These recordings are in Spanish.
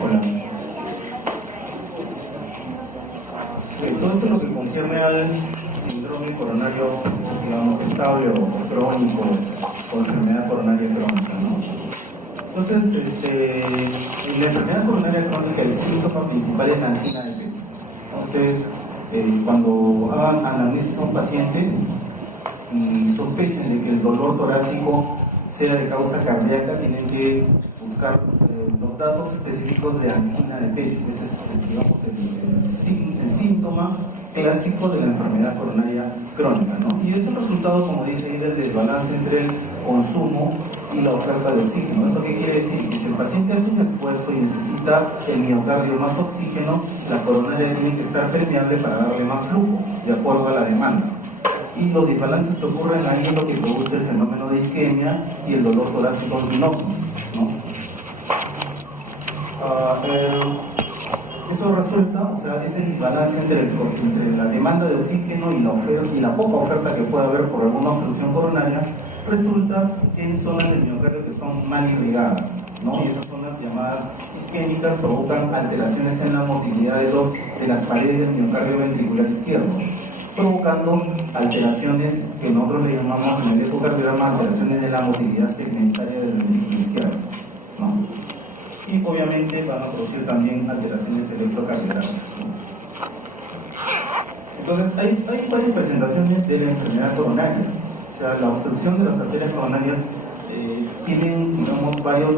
Hola. Todo esto es lo que concierne al síndrome coronario, digamos, estable o crónico, o enfermedad coronaria crónica, ¿no? Entonces, en la enfermedad coronaria crónica el síntoma principal es la angina de pecho. Entonces, cuando hagan anamnesis a un paciente y sospechen de que el dolor torácico sea de causa cardíaca, tienen que buscar los datos específicos de angina de pecho. Ese es, digamos, el síntoma clásico de la enfermedad coronaria crónica, ¿no? Y es el resultado, como dice ahí, del desbalance entre el consumo y la oferta de oxígeno. ¿Eso qué quiere decir? Que si el paciente hace un esfuerzo y necesita el miocardio más oxígeno, la coronaria tiene que estar permeable para darle más flujo, de acuerdo a la demanda. Y los desbalances que ocurren ahí es lo que produce el fenómeno de isquemia y el dolor torácico venoso, ¿no? Eso resulta, o sea, ese desbalance entre la demanda de oxígeno y la poca oferta que puede haber por alguna obstrucción coronaria, resulta en zonas del miocardio que están mal irrigadas, ¿no? Y esas zonas llamadas isquémicas provocan alteraciones en la motilidad de las paredes del miocardio ventricular izquierdo, provocando alteraciones que nosotros le llamamos en el ecocardiograma alteraciones de la motilidad segmentaria del ventrículo izquierdo, ¿no? Y obviamente van a producir también alteraciones electrocardiográficas, ¿no? Entonces hay varias presentaciones de la enfermedad coronaria. O sea, la obstrucción de las arterias coronarias tienen, digamos, varios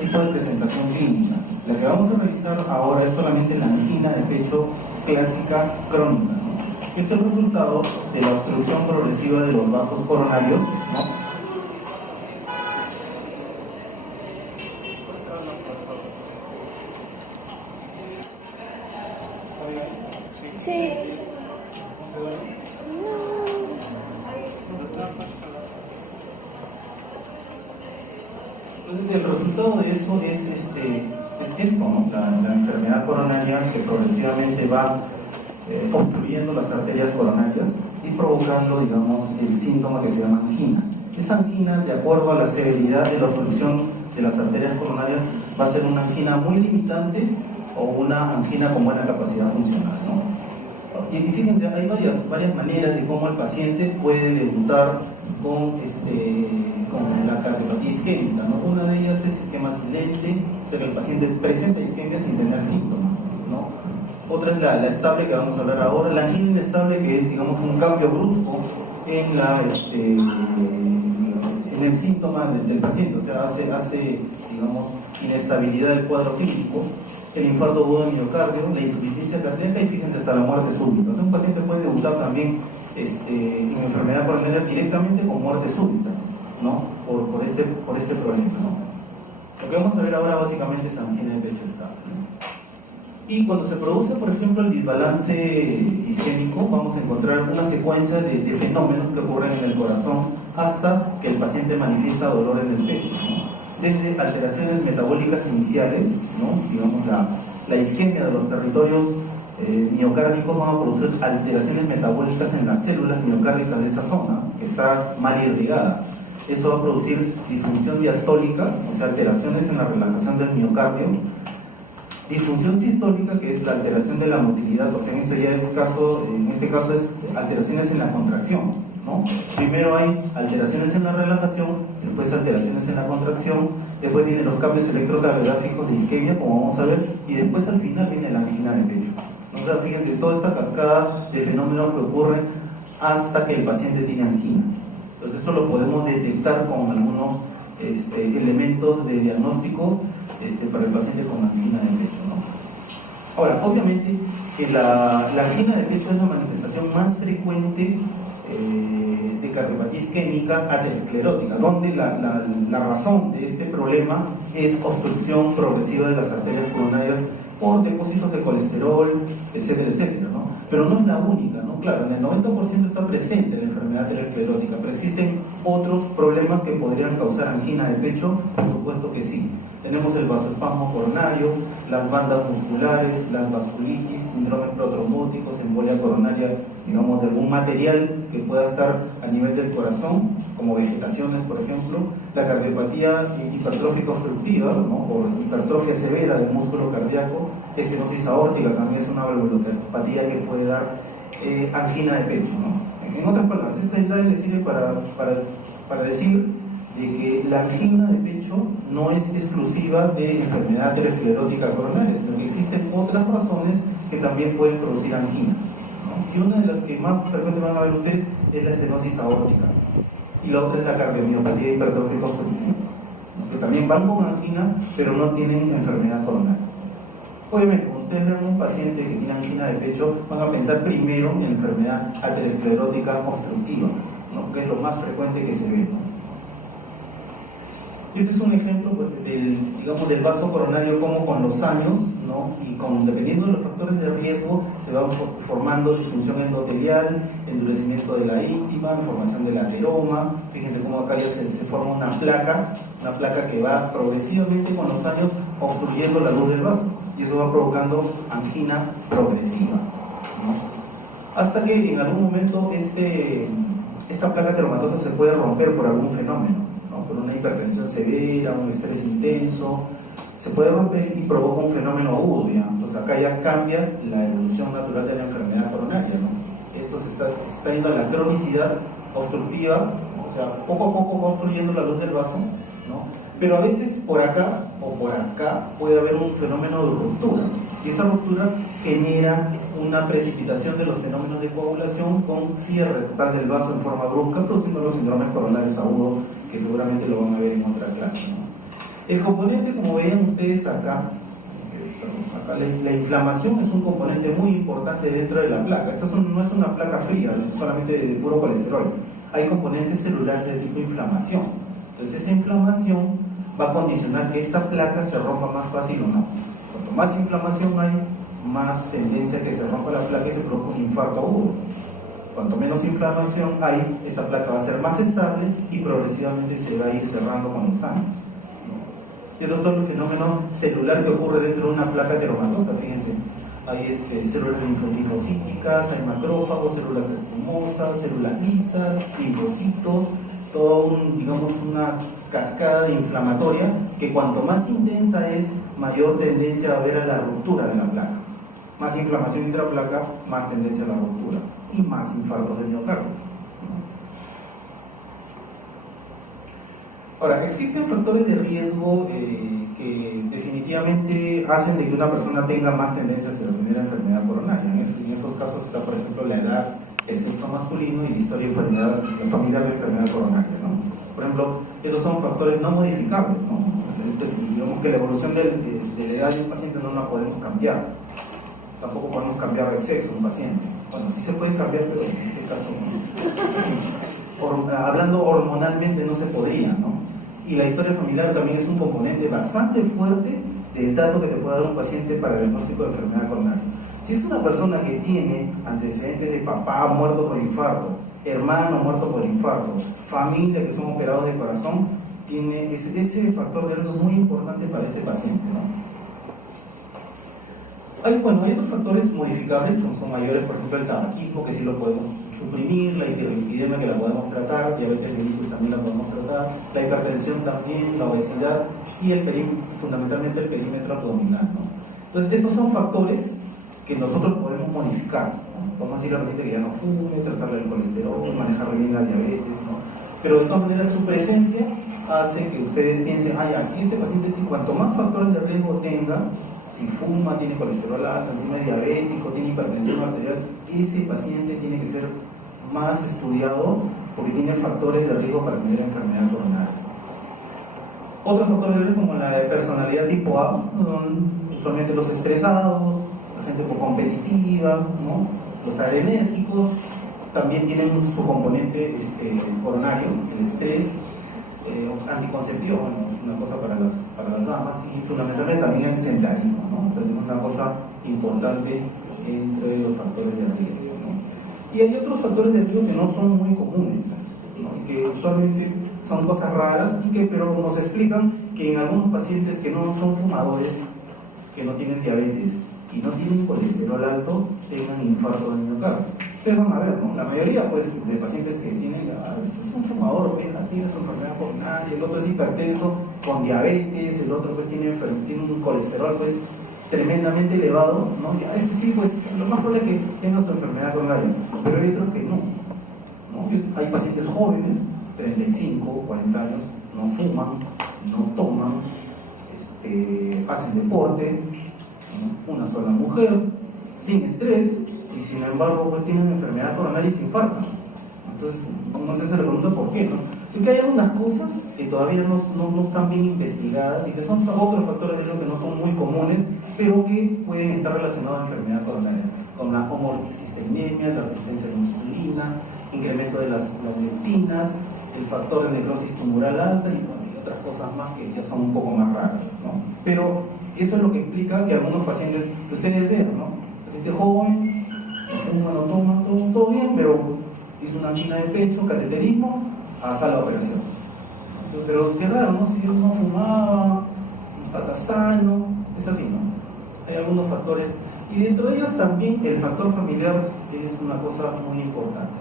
tipos de presentación clínica. La que vamos a revisar ahora es solamente la angina de pecho clásica crónica, ¿no? Que es el resultado de la obstrucción progresiva de los vasos coronarios, ¿no? Sí. Entonces el resultado de eso es esto, ¿no? La enfermedad coronaria que progresivamente va obstruyendo las arterias coronarias y provocando, digamos, el síntoma que se llama angina. Esa angina, de acuerdo a la severidad de la obstrucción de las arterias coronarias, va a ser una angina muy limitante o una angina con buena capacidad funcional, ¿no? Y fíjense, hay varias maneras de cómo el paciente puede debutar con la cardiopatía isquémica, ¿no? Una de ellas es isquema silente, o sea que el paciente presenta isquemia sin tener síntomas, ¿no? Otra es la estable, que vamos a hablar ahora, la angina inestable, que es, digamos, un cambio brusco en el síntoma del paciente, o sea, hace digamos, inestabilidad del cuadro clínico, el infarto agudo de miocardio, la insuficiencia cardíaca y fíjense hasta la muerte súbita. O sea, un paciente puede debutar también en enfermedad coronaria directamente con muerte súbita, ¿no? Por este problema, ¿no? Lo que vamos a ver ahora básicamente es angina de pecho estable. Y cuando se produce, por ejemplo, el desbalance isquémico, vamos a encontrar una secuencia de fenómenos que ocurren en el corazón hasta que el paciente manifiesta dolor en el pecho, ¿no? Desde alteraciones metabólicas iniciales, ¿no? Digamos la isquemia de los territorios miocárdicos van a producir alteraciones metabólicas en las células miocárdicas de esa zona, que está mal irrigada. Eso va a producir disfunción diastólica, o sea, alteraciones en la relajación del miocardio. Disfunción sistólica, que es la alteración de la motilidad, o sea, en este caso es alteraciones en la contracción, ¿no? Primero hay alteraciones en la relajación, después alteraciones en la contracción, después vienen los cambios electrocardiográficos de isquemia, como vamos a ver, y después al final viene la angina de pecho. O sea, fíjense, toda esta cascada de fenómenos que ocurren hasta que el paciente tiene angina. Entonces eso lo podemos detectar con algunos elementos de diagnóstico para el paciente con angina de pecho, ¿no? Ahora, obviamente que la angina de pecho es la manifestación más frecuente de cardiopatía isquémica aterosclerótica, donde la razón de este problema es obstrucción progresiva de las arterias coronarias por depósitos de colesterol, etcétera, etcétera, ¿no? Pero no es la única, ¿no? Claro, en el 90% está presente la enfermedad enfermedad aterosclerótica. Pero existen otros problemas que podrían causar angina de pecho, por supuesto que sí. Tenemos el vasoespasmo coronario, las bandas musculares, las vasculitis, síndromes protrombóticos, embolia coronaria, digamos, de algún material que pueda estar a nivel del corazón, como vegetaciones, por ejemplo, la cardiopatía hipertrófica obstructiva, ¿no? Por hipertrofia severa del músculo cardíaco, estenosis aórtica también es una valvulopatía que puede dar angina de pecho, ¿no? En otras palabras, esta slide le sirve para decir de que la angina de pecho no es exclusiva de enfermedad aterosclerótica coronaria, sino que existen otras razones que también pueden producir angina, ¿no? Y una de las que más frecuente van a ver ustedes es la estenosis aórtica, y la otra es la cardiomiopatía hipertrófica obstructiva, ¿no? Que también van con angina, pero no tienen enfermedad coronaria. Obviamente, cuando ustedes vean un paciente que tiene angina de pecho, van a pensar primero en enfermedad aterosclerótica obstructiva, ¿no? Que es lo más frecuente que se ve, ¿no? Este es un ejemplo, pues, del vaso coronario, como con los años, ¿no? Y dependiendo de los factores de riesgo, se va formando disfunción endotelial, endurecimiento de la íntima, formación del ateroma. Fíjense cómo acá ya se forma una placa que va progresivamente con los años obstruyendo la luz del vaso, y eso va provocando angina progresiva, ¿no? Hasta que en algún momento esta placa ateromatosa se puede romper por algún fenómeno, por una hipertensión severa, un estrés intenso, se puede romper y provoca un fenómeno agudo, ¿ya? Entonces acá ya cambia la evolución natural de la enfermedad coronaria, ¿no? Esto se está yendo a la cronicidad obstructiva, o sea, poco a poco va obstruyendo la luz del vaso, ¿no? Pero a veces por acá o por acá puede haber un fenómeno de ruptura, y esa ruptura genera una precipitación de los fenómenos de coagulación con cierre total del vaso en forma brusca, produciendo los síndromes coronarios agudos, que seguramente lo van a ver en otra clase, ¿no? El componente, como veían ustedes acá, la inflamación es un componente muy importante dentro de la placa. Esto no es una placa fría, solamente de puro colesterol. Hay componentes celulares de tipo inflamación. Entonces esa inflamación va a condicionar que esta placa se rompa más fácil o no. Cuanto más inflamación hay, más tendencia a que se rompa la placa y se produzca un infarto agudo. Cuanto menos inflamación hay, esta placa va a ser más estable y progresivamente se va a ir cerrando con los años, ¿no? Y otro es todo el fenómeno celular que ocurre dentro de una placa ateromatosa. Fíjense, hay células linfocíticas, hay macrófagos, células espumosas, células lisas, linfocitos, todo digamos una cascada inflamatoria que cuanto más intensa es, mayor tendencia va a haber a la ruptura de la placa. Más inflamación intraplaca, más tendencia a la ruptura y más infartos del miocardio. Ahora, existen factores de riesgo que definitivamente hacen de que una persona tenga más tendencia a tener enfermedad coronaria. En estos casos está, por ejemplo, la edad, el sexo masculino y la historia de enfermedad, la familiar de enfermedad coronaria, ¿no? Por ejemplo, esos son factores no modificables, ¿no? Digamos que la evolución de la edad de un paciente no la podemos cambiar. Tampoco podemos cambiar el sexo de un paciente. Bueno, sí se puede cambiar, pero en este caso no. Hablando hormonalmente no se podría, ¿no? Y la historia familiar también es un componente bastante fuerte del dato que te puede dar un paciente para el diagnóstico de enfermedad coronaria. Si es una persona que tiene antecedentes de papá muerto por infarto, hermano muerto por infarto, familia que son operados de corazón, tiene ese factor de riesgo muy importante para ese paciente, ¿no? Hay otros factores modificables, como son mayores, por ejemplo el tabaquismo, que sí lo podemos suprimir, la hiperlipidemia, que la podemos tratar, diabetes mellitus también la podemos tratar, la hipertensión también, la obesidad y fundamentalmente el perímetro abdominal, ¿no? Entonces estos son factores que nosotros podemos modificar, ¿no? Podemos decirle a la paciente que ya no fume, tratarle el colesterol, manejar bien la diabetes, ¿no? Pero de todas maneras su presencia hace que ustedes piensen, si este paciente, cuanto más factores de riesgo tenga, si fuma, tiene colesterol alto, encima es diabético, tiene hipertensión arterial, ese paciente tiene que ser más estudiado porque tiene factores de riesgo para tener enfermedad coronaria. Otros factores de riesgo, como la de personalidad tipo A, son usualmente los estresados, la gente poco competitiva, ¿no? Los adrenérgicos también tienen su componente coronario, el estrés, anticonceptivo, bueno, una cosa para las damas, y fundamentalmente también el sedentarismo, ¿no? O sea, es una cosa importante entre los factores de riesgo, ¿no? Y hay otros factores de riesgo que no son muy comunes, usualmente son cosas raras, pero nos explican que en algunos pacientes que no son fumadores, que no tienen diabetes y no tienen colesterol alto, tengan infarto de miocardio. Ustedes van a ver, ¿no? La mayoría pues, de pacientes que tienen, es un fumador, tiene su enfermedad coronaria, el otro es hipertenso con diabetes, el otro pues tiene un colesterol pues tremendamente elevado, ¿no? Ya ese sí, pues lo más probable es que tenga su enfermedad coronaria, pero hay otros que no, ¿no? Hay pacientes jóvenes, 35, 40 años, no fuman, no toman, hacen deporte, ¿no? Una sola mujer, sin estrés, y sin embargo pues tienen enfermedad coronaria y se infartan. Entonces, no sé, se le pregunta por qué, ¿no? Porque hay algunas cosas que todavía no están bien investigadas y que son otros factores de riesgo que no son muy comunes, pero que pueden estar relacionados a la enfermedad coronaria, con la homocisteinemia, la resistencia a la insulina, incremento de las leptinas, el factor de necrosis tumoral alta y otras cosas más que ya son un poco más raras, ¿no? Pero eso es lo que explica que algunos pacientes, que ustedes vean, ¿no? Paciente joven, no fuma, no toma, todo bien, pero hizo una angina de pecho, cateterismo, a sala de operación. Pero qué raro, ¿no? Si él no fumaba, está sano, es así, ¿no? Hay algunos factores, y dentro de ellos también el factor familiar es una cosa muy importante,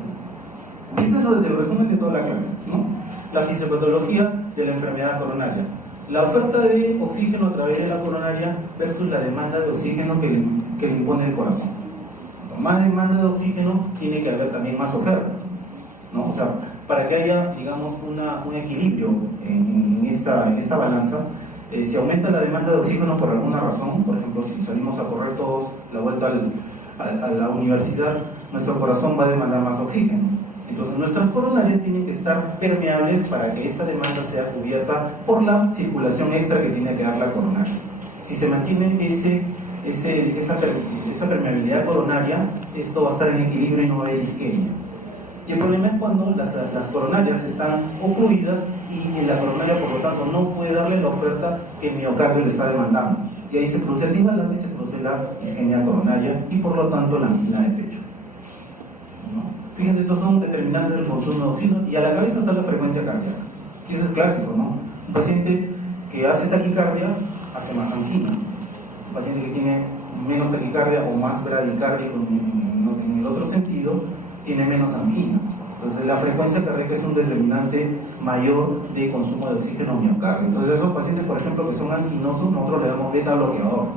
¿no? Esto es el resumen de toda la clase, ¿no? La fisiopatología de la enfermedad coronaria, la oferta de oxígeno a través de la coronaria versus la demanda de oxígeno que le impone el corazón. Con más demanda de oxígeno tiene que haber también más oferta, ¿no? O sea, para que haya, digamos, un equilibrio en esta balanza, si aumenta la demanda de oxígeno por alguna razón, por ejemplo, si salimos a correr todos la vuelta a la universidad, nuestro corazón va a demandar más oxígeno. Entonces, nuestras coronarias tienen que estar permeables para que esta demanda sea cubierta por la circulación extra que tiene que dar la coronaria. Si se mantiene esa permeabilidad coronaria, esto va a estar en equilibrio y no va a haber isquemia. Y el problema es cuando las coronarias están ocluidas y la coronaria, por lo tanto, no puede darle la oferta que el miocardio le está demandando. Y ahí se produce el desbalance y se produce la isquemia coronaria y, por lo tanto, la angina de pecho. ¿No? Fíjense, estos son determinantes del consumo de oxígeno y a la cabeza está la frecuencia cardíaca. Y eso es clásico, ¿no? Un paciente que hace taquicardia hace más angina. Un paciente que tiene menos taquicardia o más bradicardia en el otro sentido, tiene menos angina. Entonces la frecuencia cardíaca es un determinante mayor de consumo de oxígeno miocardio. Entonces esos pacientes, por ejemplo, que son anginosos, nosotros le damos beta bloqueador.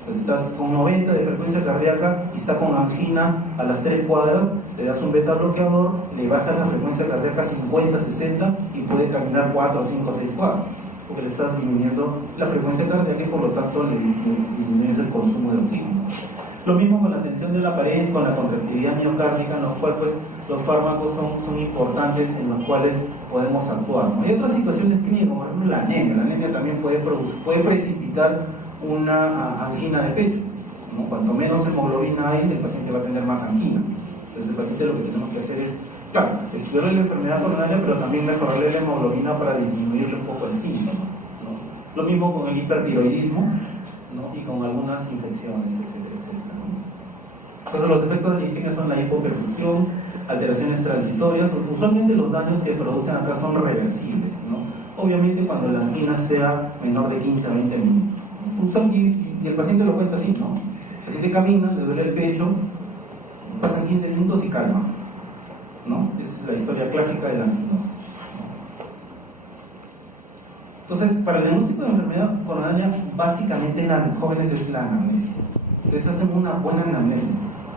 Entonces estás con 90 de frecuencia cardíaca y está con angina a las 3 cuadras, le das un beta bloqueador, le bajas la frecuencia cardíaca 50, 60 y puede caminar 4, 5, 6 cuadras, porque le estás disminuyendo la frecuencia cardíaca y por lo tanto le disminuyes el consumo de oxígeno. Lo mismo con la tensión de la pared, con la contractilidad miocárdica, en los cuales pues, los fármacos son importantes en los cuales podemos actuar, ¿no? Hay otras situaciones clínicas, como por ejemplo la anemia. La anemia también puede precipitar una angina de pecho, ¿no? Cuanto menos hemoglobina hay, el paciente va a tener más angina. Entonces el paciente lo que tenemos que hacer es, claro, estudiarle la enfermedad coronaria, pero también mejorarle la hemoglobina para disminuirle un poco el síntoma, ¿no? Lo mismo con el hipertiroidismo, ¿no? Y con algunas infecciones, etcétera, etcétera, ¿no? Entonces los efectos de la isquemia son la hipoperfusión, alteraciones transitorias. Usualmente los daños que producen acá son reversibles, ¿no? Obviamente cuando la angina sea menor de 15 a 20 minutos. Y el paciente lo cuenta así, ¿no? El paciente camina, le duele el pecho, pasan 15 minutos y calma, ¿no? Es la historia clásica de la anginosis. Entonces, para el diagnóstico de enfermedad coronaria, básicamente en los jóvenes es la anamnesis. Entonces hacen una buena anamnesis,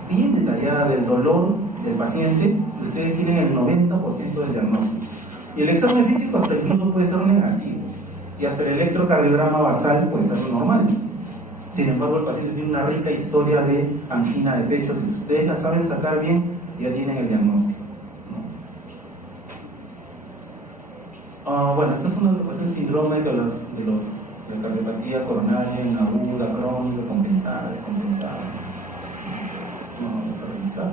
bien detallada del dolor del paciente, ustedes tienen el 90% del diagnóstico. Y el examen físico hasta incluso puede ser negativo. Y hasta el electrocardiograma basal puede ser normal. Sin embargo, el paciente tiene una rica historia de angina de pecho, que si ustedes la saben sacar bien, ya tienen el diagnóstico, ¿no? Bueno, esto es una agrupación síndrome de cardiopatía coronaria en aguda, crónica, compensada, descompensada. Vamos a revisar.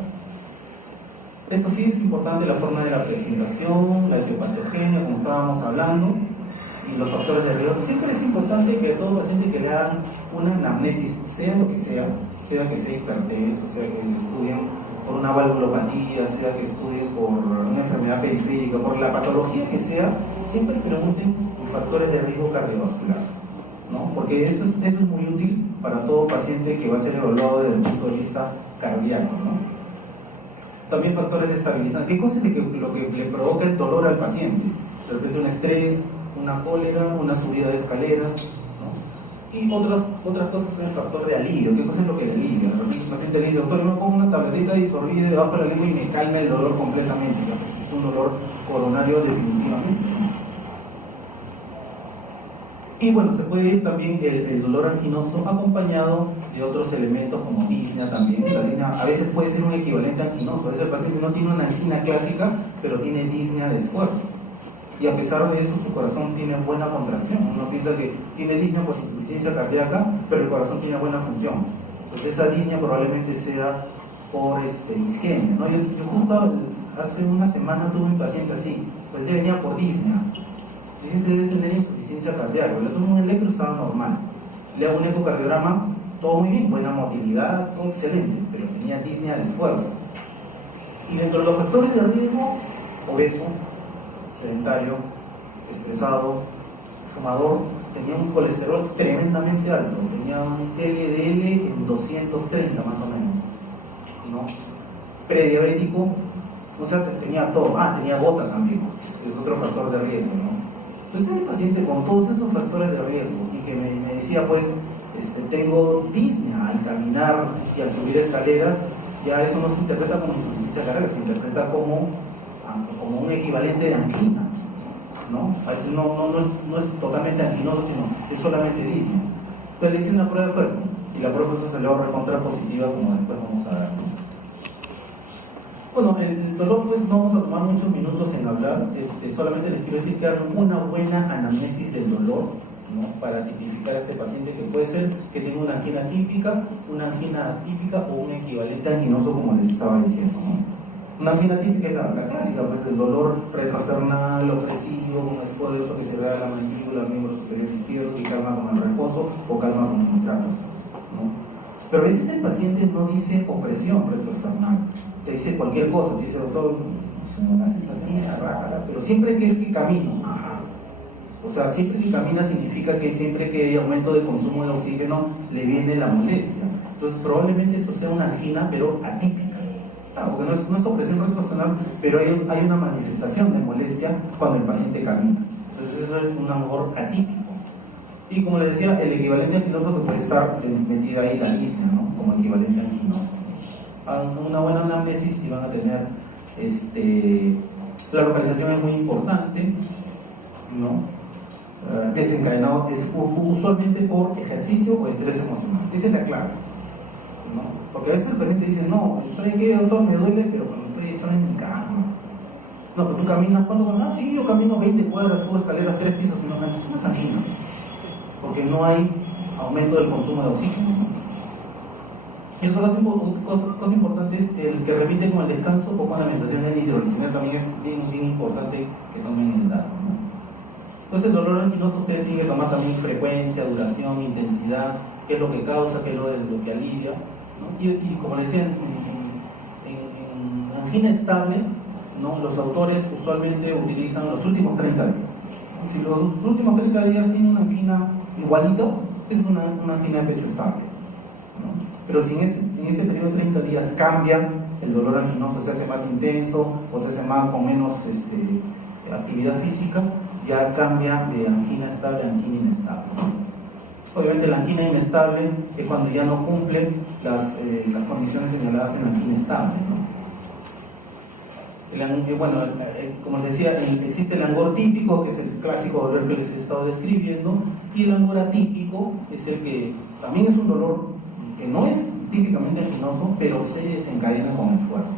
Esto sí es importante, la forma de la presentación, la etiopatogenia, como estábamos hablando, y los factores de riesgo. Siempre es importante que a todo paciente que le hagan una anamnesis, sea lo que sea, sea que sea hipertenso, sea que le estudien por una valvulopatía, sea que estudien por una enfermedad periférica, por la patología que sea, siempre pregunten los factores de riesgo cardiovascular, ¿no? Porque eso es muy útil para todo paciente que va a ser evaluado desde el punto de vista cardíaco, ¿no? También factores de estabilización. ¿Qué cosa es lo que le provoca el dolor al paciente? De repente un estrés, una cólera, una subida de escaleras, ¿no? Y otras cosas son el factor de alivio. ¿Qué cosa es lo que le alivia? De repente el paciente le dice, doctor, yo me pongo una tabletita de disorbide debajo de la lengua y me calma el dolor completamente. Entonces es un dolor coronario definitivamente, ¿no? Y bueno, se puede ir también el dolor anginoso acompañado de otros elementos como disnea también. La disnea a veces puede ser un equivalente anginoso. A veces el paciente no tiene una angina clásica, pero tiene disnea de esfuerzo. Y a pesar de eso, su corazón tiene buena contracción. Uno piensa que tiene disnea por insuficiencia cardíaca, pero el corazón tiene buena función. Entonces esa disnea probablemente sea por isquemia, ¿no? Yo justo hace una semana tuve un paciente así, pues él venía por disnea. Este debe tener insuficiencia cardíaca. Le tomo un electro, estaba normal. Le hago un ecocardiograma, todo muy bien, buena motilidad, todo excelente, pero tenía disnea de esfuerzo. Y dentro de los factores de riesgo, obeso, sedentario, estresado, fumador, tenía un colesterol tremendamente alto, tenía un LDL en 230 más o menos, ¿no? Prediabético, o sea, tenía todo, tenía gota también, es otro factor de riesgo, ¿no? Entonces ese paciente con todos esos factores de riesgo y que me decía pues tengo disnea al caminar y al subir escaleras, ya eso no se interpreta como insuficiencia cardíaca, se interpreta como un equivalente de angina, ¿no? A veces no es totalmente anginoso, sino es solamente disnea. Entonces le hice una prueba de fuerza y la prueba de fuerza salió recontra positiva, como después vamos a ver. Bueno, el dolor pues no vamos a tomar muchos minutos en hablar, solamente les quiero decir que hagan una buena anamnesis del dolor, ¿no? Para tipificar a este paciente, que puede ser que tenga una angina típica, una angina atípica o un equivalente anginoso, como les estaba diciendo, ¿no? Una angina típica es la clásica, pues el dolor retrosternal, opresivo, un esfuerzo que se vea la mandíbula, el miembro superior izquierdo, que calma con el reposo o calma con los contratos, ¿no? Pero a veces el paciente no dice opresión retrosternal, te dice cualquier cosa, te dice, doctor, es una sensación de rácala, pero siempre que es que camino, o sea, siempre que camina significa que siempre que hay aumento de consumo de oxígeno le viene la molestia. Entonces probablemente eso sea una angina, pero atípica. Claro, porque no es opresión retrosternal, pero hay una manifestación de molestia cuando el paciente camina. Entonces eso es un dolor atípico. Y como les decía, el equivalente anginoso que puede estar metida ahí la disnea, ¿no? Como equivalente anginoso. Hagan una buena anamnesis y van a tener la localización es muy importante, ¿no? Desencadenado usualmente por ejercicio o estrés emocional. Esa es la clave, ¿no? Porque a veces el paciente dice, no, ¿sabe qué, doctor? Me duele, pero cuando estoy echado en mi cama. No, pero tú caminas, ¿cuándo? No, sí, yo camino 20 cuadras, subo escaleras 3 pisos y no me es una angina, porque no hay aumento del consumo de oxígeno, ¿no? Y otra cosa importante es el que repite con el descanso o con la alimentación de nitroglicerina, también es bien importante que tomen el dato, ¿no? Entonces el dolor anginoso ustedes tienen que tomar también frecuencia, duración, intensidad, qué es lo que causa, qué es lo que alivia, ¿no? Y como les decía, en angina estable, ¿no? Los autores usualmente utilizan los últimos 30 días. Si los últimos 30 días tienen una angina igualito, es una angina de pecho estable, ¿no? Pero si en ese periodo de 30 días cambia el dolor anginoso, se hace más intenso o se hace más con menos actividad física, ya cambia de angina estable a angina inestable. Obviamente la angina inestable es cuando ya no cumple las condiciones señaladas en la angina estable, ¿no? Como les decía, existe el angor típico, que es el clásico dolor que les he estado describiendo, y el angor atípico es el que también es un dolor que no es típicamente anginoso, pero se desencadena con esfuerzo,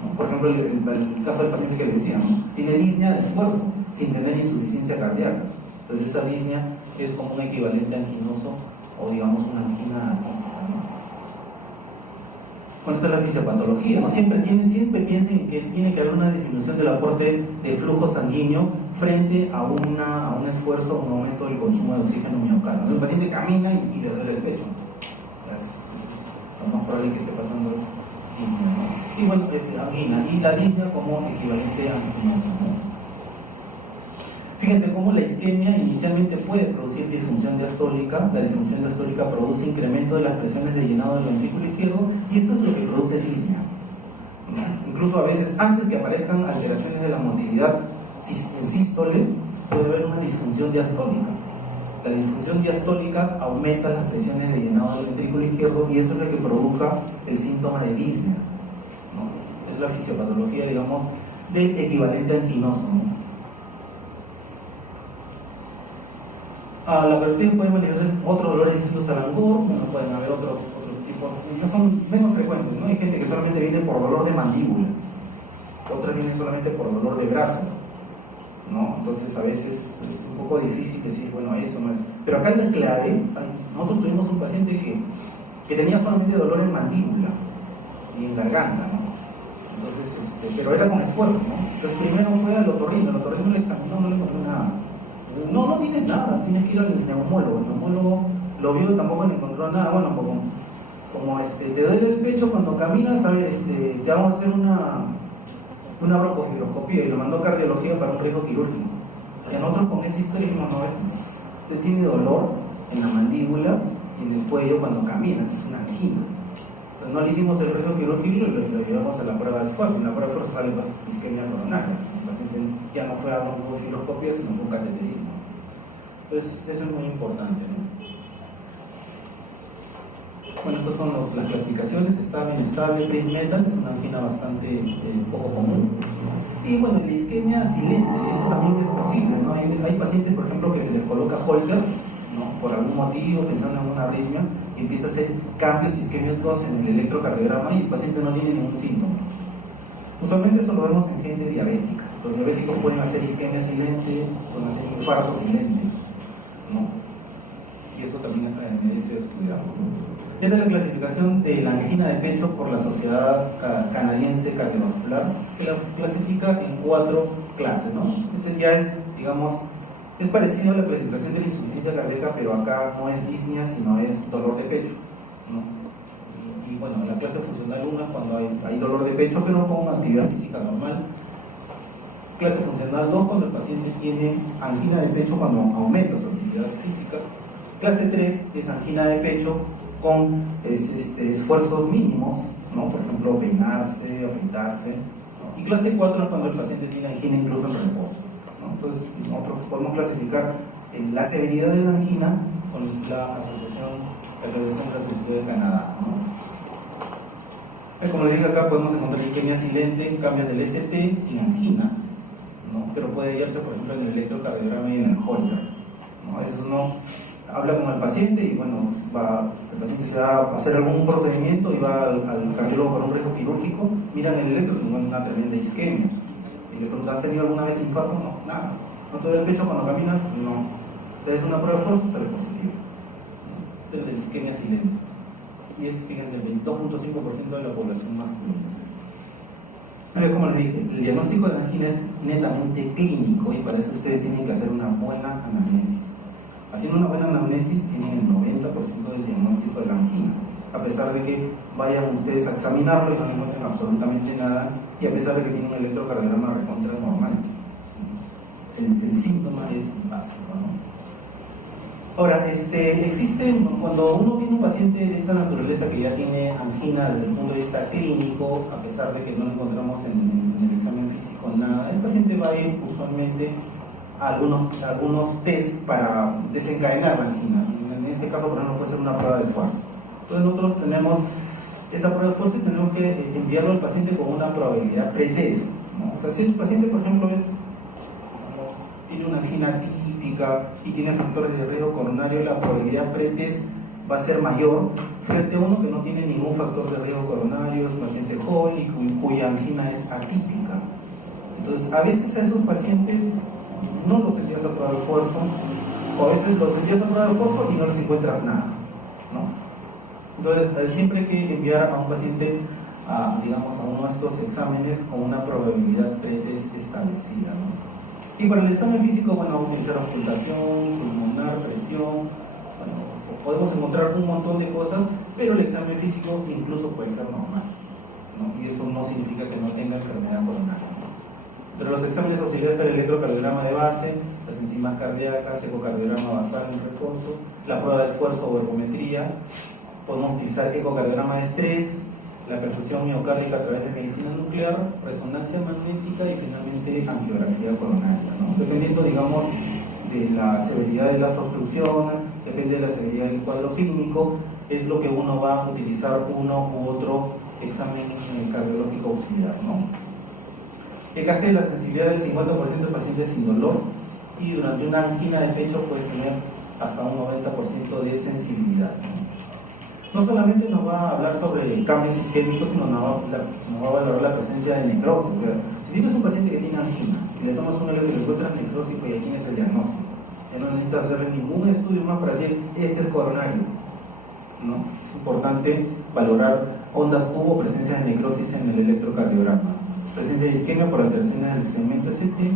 ¿no? Por ejemplo, el caso del paciente que les decía, ¿no? Tiene disnea de esfuerzo sin tener insuficiencia cardíaca. Entonces esa disnea es como un equivalente anginoso o digamos una angina atípica, ¿no? Con esta es la fisiopatología, ¿no? Siempre piensen que tiene que haber una disminución del aporte de flujo sanguíneo frente a un esfuerzo o un aumento del consumo de oxígeno miocardio. El paciente camina y le duele el pecho. Es lo más probable que esté pasando eso. disnea, ¿no? Y bueno, angina, y la disnea como equivalente a anginoso, ¿no? Fíjense cómo la isquemia inicialmente puede producir disfunción diastólica. La disfunción diastólica produce incremento de las presiones de llenado del ventrículo izquierdo y eso es lo que produce disnea. Incluso a veces, antes que aparezcan alteraciones de la motilidad en sístole, puede haber una disfunción diastólica. La disfunción diastólica aumenta las presiones de llenado del ventrículo izquierdo y eso es lo que provoca el síntoma de disnea, ¿no? Es la fisiopatología, digamos, del equivalente anginoso, ¿no? La parotiditis puede manifestar otros dolores distintos al angor, bueno, pueden haber otros tipos, que son menos frecuentes, ¿no? Hay gente que solamente viene por dolor de mandíbula, otras vienen solamente por dolor de brazo, ¿no? Entonces a veces es un poco difícil decir, bueno, eso no es. Pero acá la clave, nosotros tuvimos un paciente que tenía solamente dolor en mandíbula y en garganta, ¿no? Entonces, pero era con esfuerzo, ¿no? Entonces primero fue al otorrino, el otorrino le examinó, no le encontró nada. No tienes nada, tienes que ir al neumólogo. El neumólogo lo vio y tampoco le encontró nada. Bueno, como te duele el pecho cuando caminas, a ver, te vamos a hacer una broncofibroscopía y lo mandó a cardiología para un riesgo quirúrgico. Y a nosotros con esa historia dijimos, no, usted tiene dolor en la mandíbula y en el cuello cuando camina, es una angina. Entonces no le hicimos el riesgo quirúrgico y lo llevamos a la prueba de esfuerzo. En la prueba de esfuerzo sale isquemia coronaria. El paciente ya no fue a broncofibroscopía, sino fue un cateterismo. Entonces eso es muy importante, ¿no? Bueno, estas son las clasificaciones: estable, inestable, Prince-Metal, es una angina bastante poco común. Y bueno, la isquemia silente, eso también es posible, ¿no? Hay pacientes, por ejemplo, que se les coloca Holter, ¿no? Por algún motivo, pensando en una arritmia, y empieza a hacer cambios isquémicos en el electrocardiograma y el paciente no tiene ningún síntoma. Usualmente eso lo vemos en gente diabética. Los diabéticos pueden hacer isquemia silente, pueden hacer infarto silente, ¿no? Y eso también merece estudiar. Esta es la clasificación de la angina de pecho por la Sociedad Canadiense Cardiovascular, que la clasifica en 4 clases, ¿no? Este ya es, digamos, es parecido a la clasificación de la insuficiencia cardíaca, pero acá no es disnea, sino es dolor de pecho, ¿no? Y bueno, la clase funcional 1 es cuando hay dolor de pecho, pero con actividad física normal. Clase funcional 2, cuando el paciente tiene angina de pecho cuando aumenta su actividad física. Clase 3 es angina de pecho con esfuerzos mínimos, ¿no? Por ejemplo, peinarse, afeitarse, ¿no? Y clase 4 es cuando el paciente tiene angina incluso en reposo, ¿no? Entonces, nosotros podemos clasificar la severidad de la angina con la Asociación de Canadá, ¿no? Como les dije, acá podemos encontrar isquemia silente, cambios del ST sin angina, ¿no? Pero puede hallarse, por ejemplo, en el electrocardiograma y en el Holter, ¿no? A veces uno habla con el paciente y bueno, el paciente se va a hacer algún procedimiento y va al cardiólogo para un riesgo quirúrgico, miran el electro y tienen una tremenda isquemia. Y le preguntan, ¿has tenido alguna vez infarto? No, nada. ¿No te duele el pecho cuando caminas? No. Entonces una prueba de esfuerzo sale positivo. Este es el de la isquemia silente. Y es, fíjense, el 22.5% de la población masculina. Como les dije, el diagnóstico de angina es netamente clínico y para eso ustedes tienen que hacer una buena anamnesis. Haciendo una buena anamnesis tienen el 90% del diagnóstico de la angina, a pesar de que vayan ustedes a examinarlo y no encuentren absolutamente nada, y a pesar de que tienen un electrocardiograma recontra normal. El síntoma es básico, ¿no? Ahora, existe, cuando uno tiene un paciente de esta naturaleza que ya tiene angina desde el punto de vista clínico, a pesar de que no lo encontramos en el examen físico nada, el paciente va a ir usualmente a algunos test para desencadenar la angina. En este caso, por ejemplo, puede ser una prueba de esfuerzo. Entonces nosotros tenemos esta prueba de esfuerzo y tenemos que enviarlo al paciente con una probabilidad pretest, ¿no? O sea, si el paciente, por ejemplo, tiene una angina típica y tiene factores de riesgo coronario, la probabilidad pretest va a ser mayor frente a uno que no tiene ningún factor de riesgo coronario, es un paciente joven y cuya angina es atípica. Entonces, a veces a esos pacientes no los envías a prueba de esfuerzo, o a veces los envías a prueba de esfuerzo y no les encuentras nada, ¿no? Entonces, siempre hay que enviar a un paciente digamos, a uno de estos exámenes con una probabilidad pretest establecida, ¿no? Y para el examen físico, bueno, vamos a utilizar ocultación, pulmonar, presión, bueno, podemos encontrar un montón de cosas, pero el examen físico incluso puede ser normal, ¿no? Y eso no significa que no tenga enfermedad coronaria. Entre los exámenes auxiliares está el electrocardiograma de base, las enzimas cardíacas, ecocardiograma basal en reposo, la prueba de esfuerzo o ergometría. Podemos utilizar ecocardiograma de estrés, la perfusión miocárdica a través de medicina nuclear, resonancia magnética y finalmente angiografía coronaria, ¿no? Dependiendo, digamos, de la severidad de las obstrucciones, depende de la severidad del cuadro clínico, es lo que uno va a utilizar uno u otro examen cardiológico auxiliar, ¿no? EKG de la sensibilidad del 50% de pacientes sin dolor, y durante una angina de pecho puedes tener hasta un 90% de sensibilidad, ¿no? No solamente nos va a hablar sobre cambios isquémicos, sino nos va a valorar la presencia de necrosis. O sea, si tienes un paciente que tiene angina y le tomas un electro y le encuentras necrosis, pues ya tienes el diagnóstico. Ya no necesitas hacerle ningún estudio más para decir, este es coronario, ¿no? Es importante valorar ondas Q o presencia de necrosis en el electrocardiograma, presencia de isquemia por alteraciones del segmento ST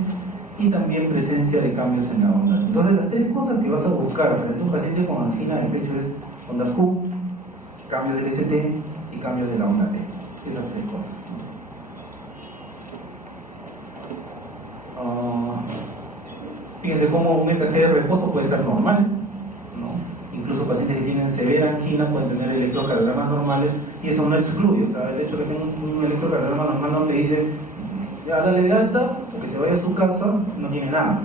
y también presencia de cambios en la onda. Entonces, las tres cosas que vas a buscar frente a un paciente con angina de pecho es ondas Q, cambio del ST y cambio de la onda T. Esas tres cosas. Fíjense cómo un EKG de reposo puede ser normal, ¿no? Incluso pacientes que tienen severa angina pueden tener electrocardiogramas normales, y eso no excluye, o sea, el hecho de que tenga un electrocardiograma normal no te dice ya dale de alta o que se vaya a su casa, no tiene nada,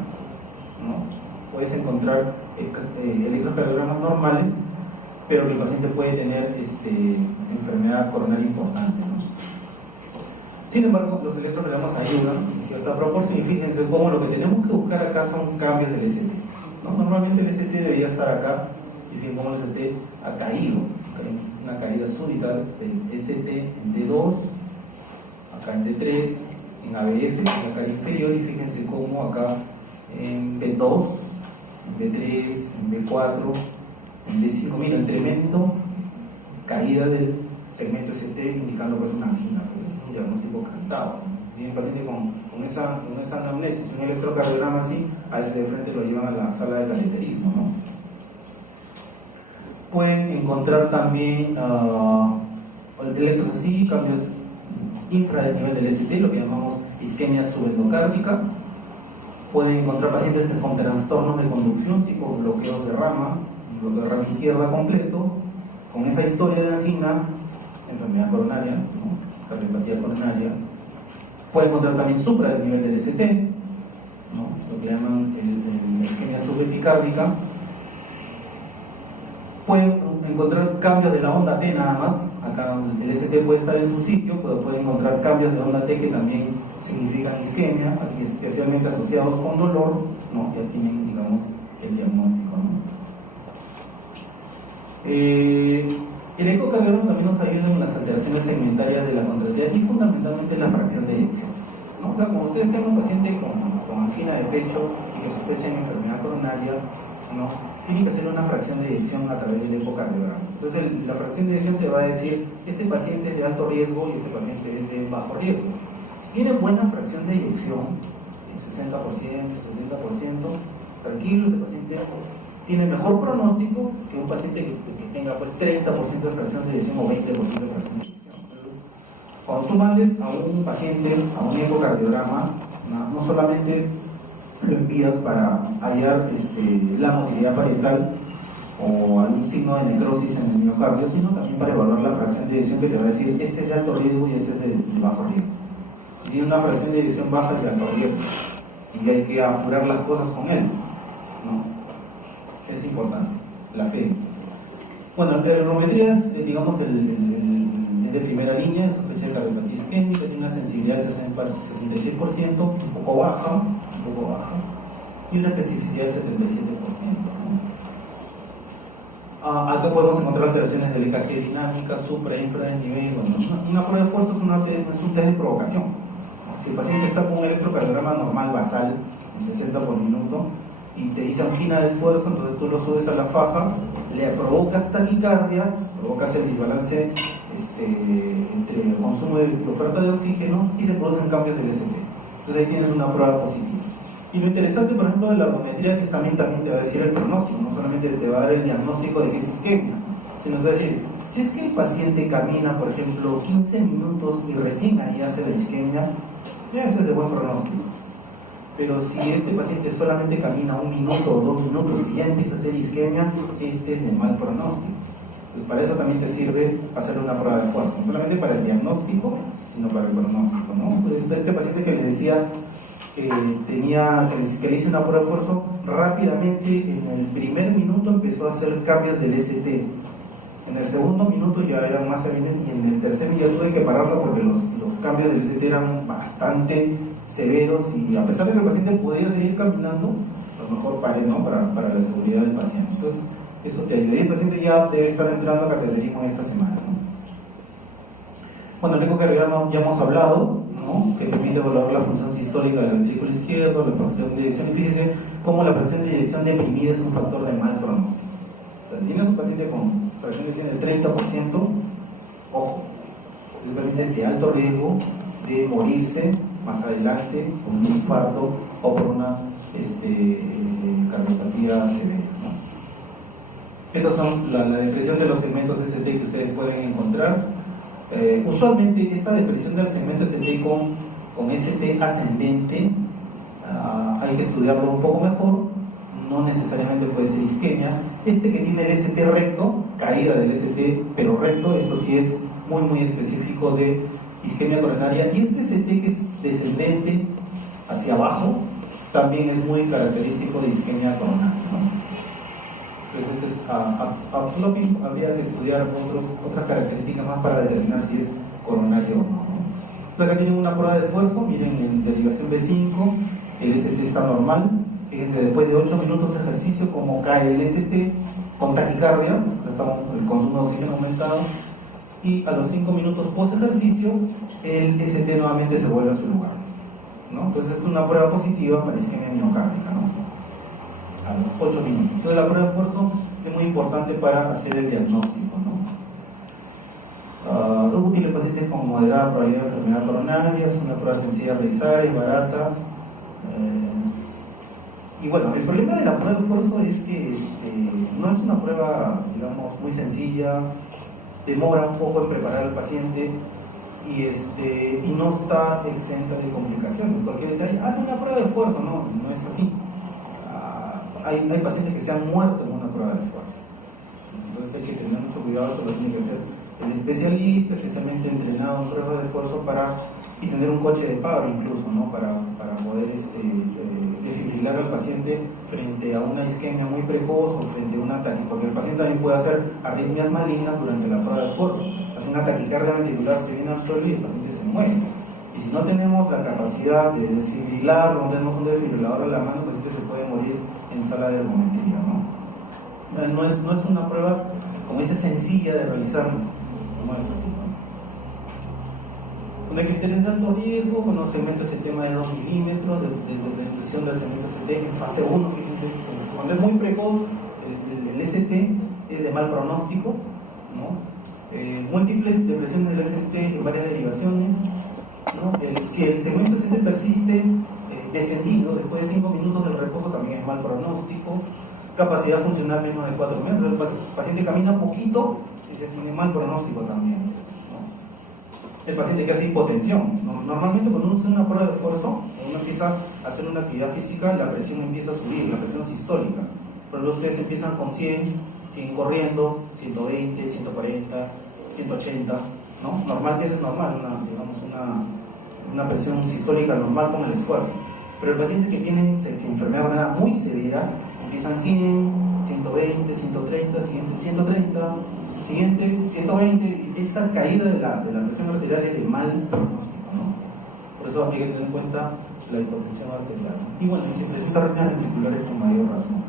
¿no? Puedes encontrar electrocardiogramas normales, pero que el paciente puede tener enfermedad coronaria importante, ¿no? Sin embargo, los electrocardiogramas ayudan en cierta proporción, y fíjense cómo lo que tenemos que buscar acá son cambios del ST, ¿no? Normalmente el ST debería estar acá, y fíjense cómo el ST ha caído, ¿okay? Una caída súbita del ST en D2, acá en D3, en ABF, en la caída inferior, y fíjense cómo acá en B2, en B3, en B4, en D5, mira, el tremendo caída del segmento ST indicando pues una angina, pues es un diagnóstico cantado. Viene el paciente con esa anamnesis, un electrocardiograma así, a ese de frente lo llevan a la sala de cateterismo, ¿no? Pueden encontrar también electros así, cambios infra del nivel del ST, lo que llamamos isquemia subendocárdica. Pueden encontrar pacientes con trastornos de conducción, tipo bloqueos de rama, bloqueo de rama izquierda completo, con esa historia de angina, enfermedad coronaria, ¿no? Cardiopatía coronaria. Puede encontrar también supra del nivel del ST, ¿no? Lo que llaman la isquemia subepicárdica. Pueden encontrar cambios de la onda T nada más. Acá el ST puede estar en su sitio, pero puede encontrar cambios de onda T que también significan isquemia, especialmente asociados con dolor, ¿no? Ya tienen, digamos, el diagnóstico, ¿no? El ecocardiograma también nos ayuda en las alteraciones segmentarias de la contractilidad y fundamentalmente en la fracción de eyección, ¿no? O sea, como ustedes tengan un paciente con angina de pecho y que sospechen enfermedad coronaria, ¿no? Tienen que hacer una fracción de eyección a través del ecocardiograma. Entonces, la fracción de eyección te va a decir, este paciente es de alto riesgo y este paciente es de bajo riesgo. Si tiene buena fracción de eyección, 60%, 70%, tranquilo, ese paciente tiene mejor pronóstico que un paciente que tenga pues 30% de fracción de eyección o 20% de fracción de eyección. Cuando tú mandes a un paciente a un ecocardiograma, no solamente lo envías para hallar la motilidad parietal o algún signo de necrosis en el miocardio, sino también para evaluar la fracción de eyección, que te va a decir este es de alto riesgo y este es de bajo riesgo. Si tiene una fracción de eyección baja, es de alto riesgo y hay que apurar las cosas con él, ¿no? Es importante, la fe. Bueno, la ergometría es, digamos, es de primera línea, es sospecha de cardiopatía isquémica, tiene una sensibilidad de 66%, un poco baja, y una especificidad del 77%, ¿no? Acá podemos encontrar alteraciones del EKG dinámica, supra, infra, desnivel. Bueno, una prueba de esfuerzo es un test de provocación. Si el paciente está con un electrocardiograma normal basal, en 60 por minuto, y te dice angina de esfuerzo, entonces tú lo subes a la faja, le provocas taquicardia, provocas el desbalance entre el consumo de oferta de oxígeno y se producen cambios del ST. Entonces ahí tienes una prueba positiva. Y lo interesante, por ejemplo, de la ergometría, que también te va a decir el pronóstico, no solamente te va a dar el diagnóstico de que es isquemia, sino te va a decir, Si es que el paciente camina, por ejemplo, 15 minutos y recién ahí hace la isquemia, ya eso es de buen pronóstico. Pero si este paciente solamente camina 1 minuto o 2 minutos y ya empieza a hacer isquemia, este es de mal pronóstico. Pues para eso también te sirve hacer una prueba de esfuerzo, no solamente para el diagnóstico, sino para el pronóstico, ¿no? Este paciente que le decía que le hice una prueba de esfuerzo, rápidamente en el primer minuto empezó a hacer cambios del ST. En el segundo minuto ya eran más evidentes y en el tercer ya tuve que pararlo porque los cambios del ST eran bastante severos y a pesar de que el paciente podía seguir caminando, a lo mejor paré, ¿no? para la seguridad del paciente. Entonces, eso te ayuda. Y el paciente ya debe estar entrando a cateterismo esta semana, ¿no? Bueno, el ecocardiograma ya hemos hablado, ¿no? Que permite evaluar la función sistólica del ventrículo izquierdo, la fracción de eyección, y fíjese cómo la fracción de eyección deprimida es un factor de mal pronóstico. O sea, tienes un paciente con fracción de eyección del 30%, ojo, ese paciente es de alto riesgo de morirse más adelante por un infarto o por una cardiopatía severa, ¿no? Estas son la descripción de los segmentos ST que ustedes pueden encontrar. Usualmente esta descripción del segmento ST con ST ascendente hay que estudiarlo un poco mejor, no necesariamente puede ser isquemia. Este que tiene el ST recto, caída del ST pero recto, esto sí es muy muy específico de isquemia coronaria, y este ST que es descendente hacia abajo también es muy característico de isquemia coronaria, ¿no? Entonces este es upsloping, habría que estudiar otras características más para determinar si es coronario o no, ¿no? Acá tienen una prueba de esfuerzo, miren en derivación B5, el ST está normal, fíjense después de 8 minutos de ejercicio como cae el ST con taquicardia, el consumo de oxígeno aumentado, y a los 5 minutos post ejercicio el ST nuevamente se vuelve a su lugar, ¿no? Entonces es una prueba positiva para isquemia miocárdica, ¿no? A los 8 minutos. Entonces la prueba de esfuerzo es muy importante para hacer el diagnóstico, ¿no? Útil en pacientes con moderada probabilidad de enfermedad coronaria, es una prueba sencilla de realizar, es barata. Y bueno, el problema de la prueba de esfuerzo es que no es una prueba, digamos, muy sencilla, demora un poco en preparar al paciente y no está exenta de complicaciones, porque dice, una prueba de esfuerzo, no es así. Hay pacientes que se han muerto en una prueba de esfuerzo, entonces hay que tener mucho cuidado, eso lo tiene que hacer el especialista, especialmente entrenado en pruebas de esfuerzo y tener un coche de paro incluso, ¿no? para poder desfibrilar al paciente frente a una isquemia muy precoz o frente a un ataque, porque el paciente también puede hacer arritmias malignas durante la prueba de esfuerzo, hace una taquicardia ventricular, se viene al suelo y el paciente se muere. Y si no tenemos la capacidad de desfibrilar, no tenemos un desfibrilador a la mano, el paciente se puede morir en sala de ergometría, ¿no? No es una prueba como esa sencilla de realizar, no es así, ¿no? Una criterios de alto riesgo, con los segmentos ST de 2 milímetros, desde la exclusión del segmento ST en fase 1, fíjense, cuando es muy precoz, el ST es de mal pronóstico, ¿no? Múltiples depresiones del ST en varias derivaciones, ¿no? Si el segmento ST persiste descendido después de 5 minutos del reposo, también es mal pronóstico. Capacidad funcional menos de 4 meses, el paciente camina poquito y se tiene mal pronóstico también, ¿no? El paciente que hace hipotensión, ¿no? Normalmente cuando uno hace una prueba de esfuerzo, cuando uno empieza a hacer una actividad física, la presión empieza a subir, la presión sistólica. Pero ustedes empiezan con 100, siguen corriendo, 120, 140, 180, ¿no? Normal, eso es normal, una presión sistólica normal con el esfuerzo. Pero el paciente que tiene enfermedad renal muy severa, empiezan 100, 120, 130, siguiente 130, siguiente 120, esa caída de la presión arterial es de mal pronóstico, ¿no? Por eso hay que tener en cuenta la hipertensión arterial, ¿no? Y bueno, y se presenta arritmias ventriculares con mayor razón.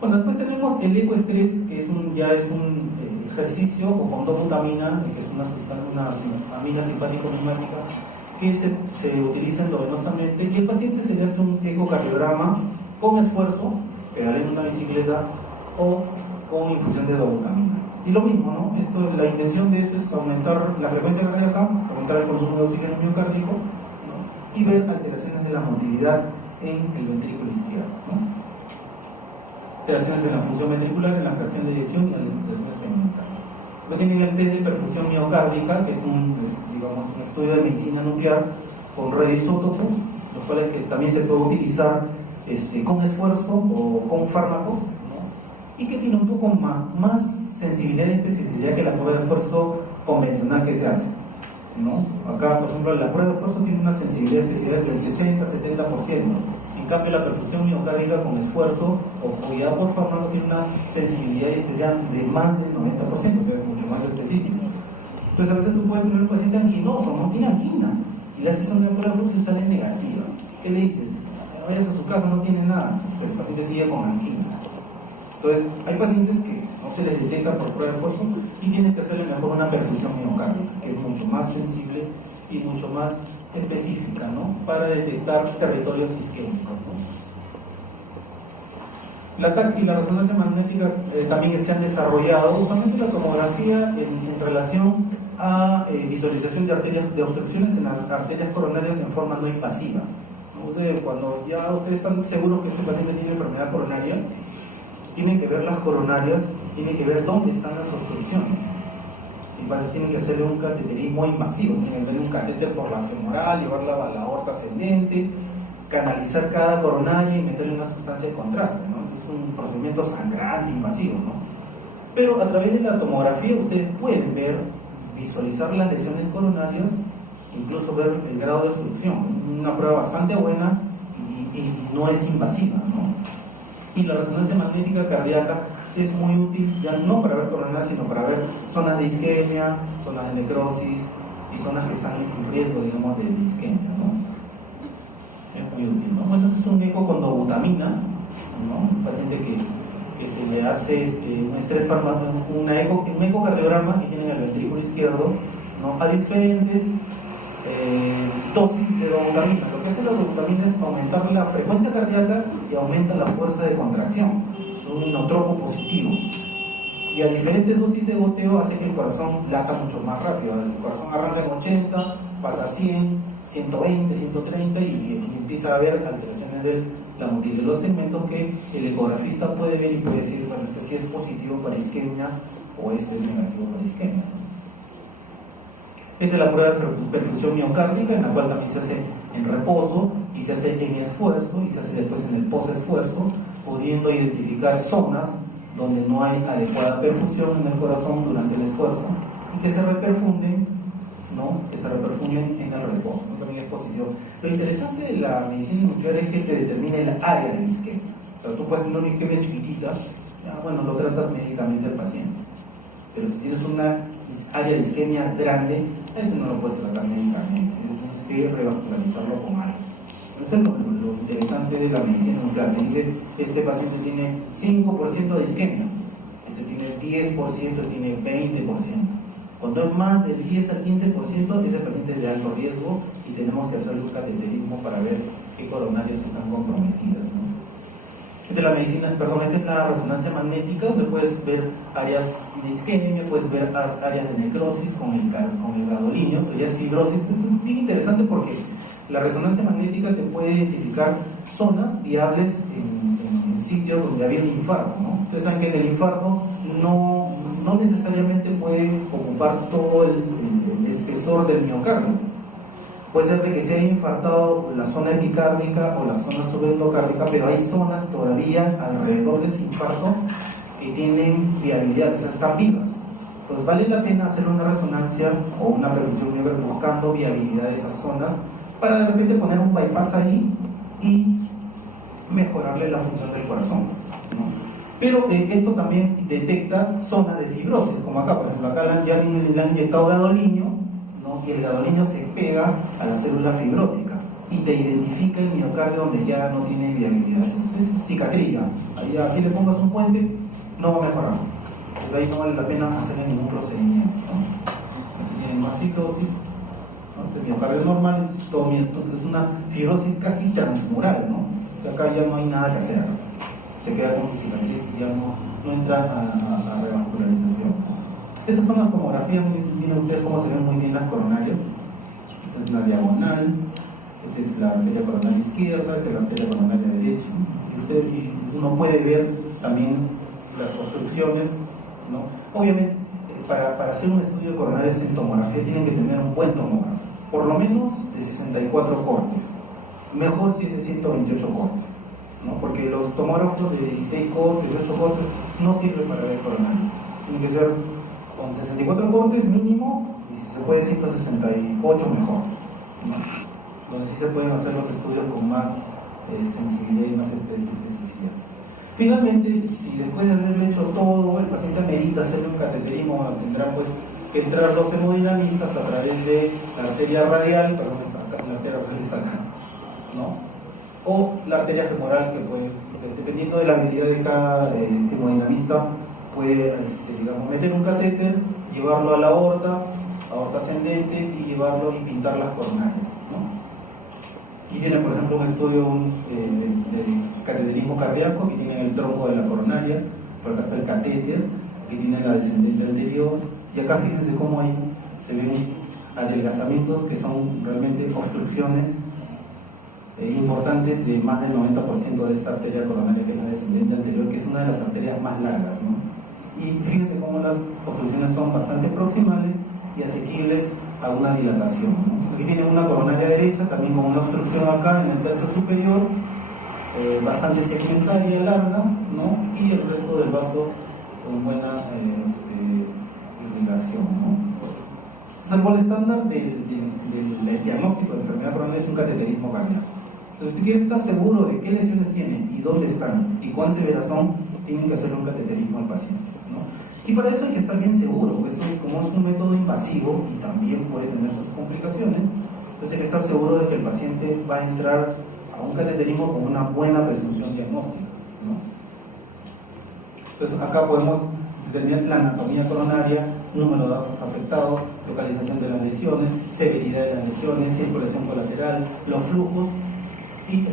Bueno, después tenemos el ecoestrés, que ya es un ejercicio con dobutamina, que es una amina simpático-mimática, que se utiliza endovenosamente, y el paciente se le hace un ecocardiograma con esfuerzo, pedalear en una bicicleta o con infusión de dobutamina. Y lo mismo, ¿no? La intención de esto es aumentar la frecuencia cardíaca, aumentar el consumo de oxígeno miocárdico, ¿no? Y ver alteraciones de la motilidad en el ventrículo izquierdo, ¿no? Alteraciones en la función ventricular, en la fracción de eyección y en las alteraciones segmentales. Luego tienen el test de perfusión miocárdica, que es digamos, un estudio de medicina nuclear con radioisótopos, los cuales que también se puede utilizar con esfuerzo o con fármacos, ¿no? Y que tiene un poco más sensibilidad y especificidad que la prueba de esfuerzo convencional que se hace, ¿no? Acá, por ejemplo, la prueba de esfuerzo tiene una sensibilidad y especificidad del 60-70%. En cambio, la perfusión miocárdica con esfuerzo o guiada por fármaco tiene una sensibilidad especial de más del 90%, o sea, es mucho más específico. Entonces, a veces tú puedes tener un paciente anginoso, no tiene angina, y le haces una prueba de esfuerzo y sale negativa. ¿Qué le dices? Vayas a su casa, no tiene nada, pero el paciente sigue con angina. Entonces, hay pacientes que no se les detecta por prueba de esfuerzo y tienen que hacerle mejor una perfusión miocárdica, que es mucho más sensible y mucho más específica, ¿no? Para detectar territorios isquémicos, ¿no? La TAC y la resonancia magnética también se han desarrollado, usualmente la tomografía en relación a visualización de obstrucciones en las arterias coronarias en forma no invasiva. Cuando ya ustedes están seguros que este paciente tiene enfermedad coronaria, tienen que ver las coronarias, tienen que ver dónde están las obstrucciones. Y para eso tienen que hacerle un cateterismo invasivo, tienen que darle un catéter por la femoral, llevarla a la aorta ascendente, canalizar cada coronaria y meterle una sustancia de contraste, ¿no? Es un procedimiento sangrante, invasivo, ¿no? Pero a través de la tomografía ustedes pueden visualizar las lesiones coronarias, incluso ver el grado de obstrucción. Una prueba bastante buena y no es invasiva, ¿no? Y la resonancia magnética cardíaca es muy útil ya no para ver coronarias, sino para ver zonas de isquemia, zonas de necrosis y zonas que están en riesgo, digamos, de isquemia, ¿no? Es muy útil, ¿no? Bueno, entonces un eco con dobutamina, ¿no? Un paciente que se le hace un estrés farmacéutico, un ecocardiograma que tiene en el ventrículo izquierdo, ¿no? A diferentes dosis de dobutamina. Lo que hace la dobutamina es aumentar la frecuencia cardíaca y aumenta la fuerza de contracción. Es un inotropo positivo. Y a diferentes dosis de goteo hace que el corazón lata mucho más rápido. El corazón arranca en 80, pasa a 100, 120, 130 y empieza a haber alteraciones de la motilidad de los segmentos que el ecografista puede ver y puede decir, bueno, este sí es positivo para isquemia o este es negativo para isquemia. Esta es la prueba de perfusión miocárdica, en la cual también se hace en reposo y se hace en esfuerzo y se hace después en el posesfuerzo, pudiendo identificar zonas donde no hay adecuada perfusión en el corazón durante el esfuerzo y que se reperfunden, ¿no? Que se reperfunden en el reposo, ¿no? También es positivo. Lo interesante de la medicina nuclear es que te determina el área del isquemia. O sea, tú puedes tener una isquemia chiquitita, ya, bueno, lo tratas médicamente al paciente. Pero si tienes una área de isquemia grande, ese no lo puedes tratar médicamente, tienes que revascularizarlo con algo. Eso es lo interesante de la medicina nuclear. Te dice, este paciente tiene 5% de isquemia, este tiene 10%, tiene 20%. Cuando es más del 10 al 15%, ese paciente es de alto riesgo y tenemos que hacerle un cateterismo para ver qué coronarias están comprometidas, ¿no? Esta es la resonancia magnética, donde puedes ver áreas de isquemia, puedes ver áreas de necrosis con el gadolinio, pero ya es fibrosis. Esto es bien interesante porque la resonancia magnética te puede identificar zonas viables en sitios donde había un infarto, ¿no? Ustedes saben que en el infarto no necesariamente puede ocupar todo el espesor del miocardio. Puede ser de que se haya infartado la zona epicárdica o la zona subendocárdica, pero hay zonas todavía alrededor de ese infarto que tienen viabilidad, o sea, están vivas. Entonces vale la pena hacer una resonancia o una perfusión miocárdica buscando viabilidad de esas zonas para de repente poner un bypass ahí y mejorarle la función del corazón, ¿no? Pero esto también detecta zonas de fibrosis, como acá, por ejemplo, acá le han inyectado gadolinio, ¿no? Y el gadolinio se pega a la célula fibrótica y te identifica el miocardio donde ya no tiene viabilidad. Eso es cicatriz. Ahí así le pongas un puente, no va a mejorar. Entonces ahí no vale la pena hacerle ningún procedimiento, ¿no? Tienen más fibrosis, ¿no? El miocardio normal es una fibrosis casi transmural, ¿no? O sea, acá ya no hay nada que hacer. Se queda con su cicatriz y ya no entra a la revascularización. Estas son las tomografías, miren ustedes cómo se ven muy bien las coronarias. Esta es la diagonal, esta es la arteria coronaria izquierda, esta es la arteria coronaria derecha. Y uno puede ver también las obstrucciones, ¿no? Obviamente, para hacer un estudio de coronarias en tomografía tienen que tener un buen tomógrafo, por lo menos de 64 cortes, mejor si es de 128 cortes, ¿no? Porque los tomógrafos de 16 cortes, 18 cortes no sirven para ver coronarias, tienen que ser con 64 cortes mínimo y si se puede 168 mejor, ¿no? Donde sí se pueden hacer los estudios con más sensibilidad y más especificidad. Finalmente, si después de haberle hecho todo, el paciente amerita hacerle un cateterismo, tendrán pues que entrar los hemodinamistas a través de la arteria radial, perdón, la arteria radial está acá, ¿no? O la arteria femoral, que puede, dependiendo de la habilidad de cada hemodinamista, puede digamos, meter un catéter, llevarlo a la aorta ascendente y llevarlo y pintar las coronarias, ¿no? Y tiene, por ejemplo, un estudio de cateterismo cardíaco que tiene el tronco de la coronaria, por acá está el catéter, que tiene la descendente anterior, y acá fíjense cómo ahí se ven adelgazamientos que son realmente obstrucciones importantes de más del 90% de esta arteria coronaria que es la descendente anterior, que es una de las arterias más largas, ¿no? Y fíjense cómo las obstrucciones son bastante proximales y asequibles a una dilatación, ¿no? Aquí tienen una coronaria derecha, también con una obstrucción acá en el tercio superior, bastante segmentaria, larga, ¿no? Y el resto del vaso con buena irrigación, ¿no? Entonces, el gol estándar del diagnóstico de enfermedad coronaria es un cateterismo cardíaco. Entonces, si usted quiere estar seguro de qué lesiones tiene y dónde están y cuán severas son, tienen que hacerle un cateterismo al paciente, ¿no? Y para eso hay que estar bien seguro, pues eso, como es un método invasivo y también puede tener sus complicaciones, entonces hay que estar seguro de que el paciente va a entrar a un cateterismo con una buena presunción diagnóstica, ¿no? Entonces acá podemos determinar la anatomía coronaria, número de datos afectados, localización de las lesiones, severidad de las lesiones, circulación colateral, los flujos y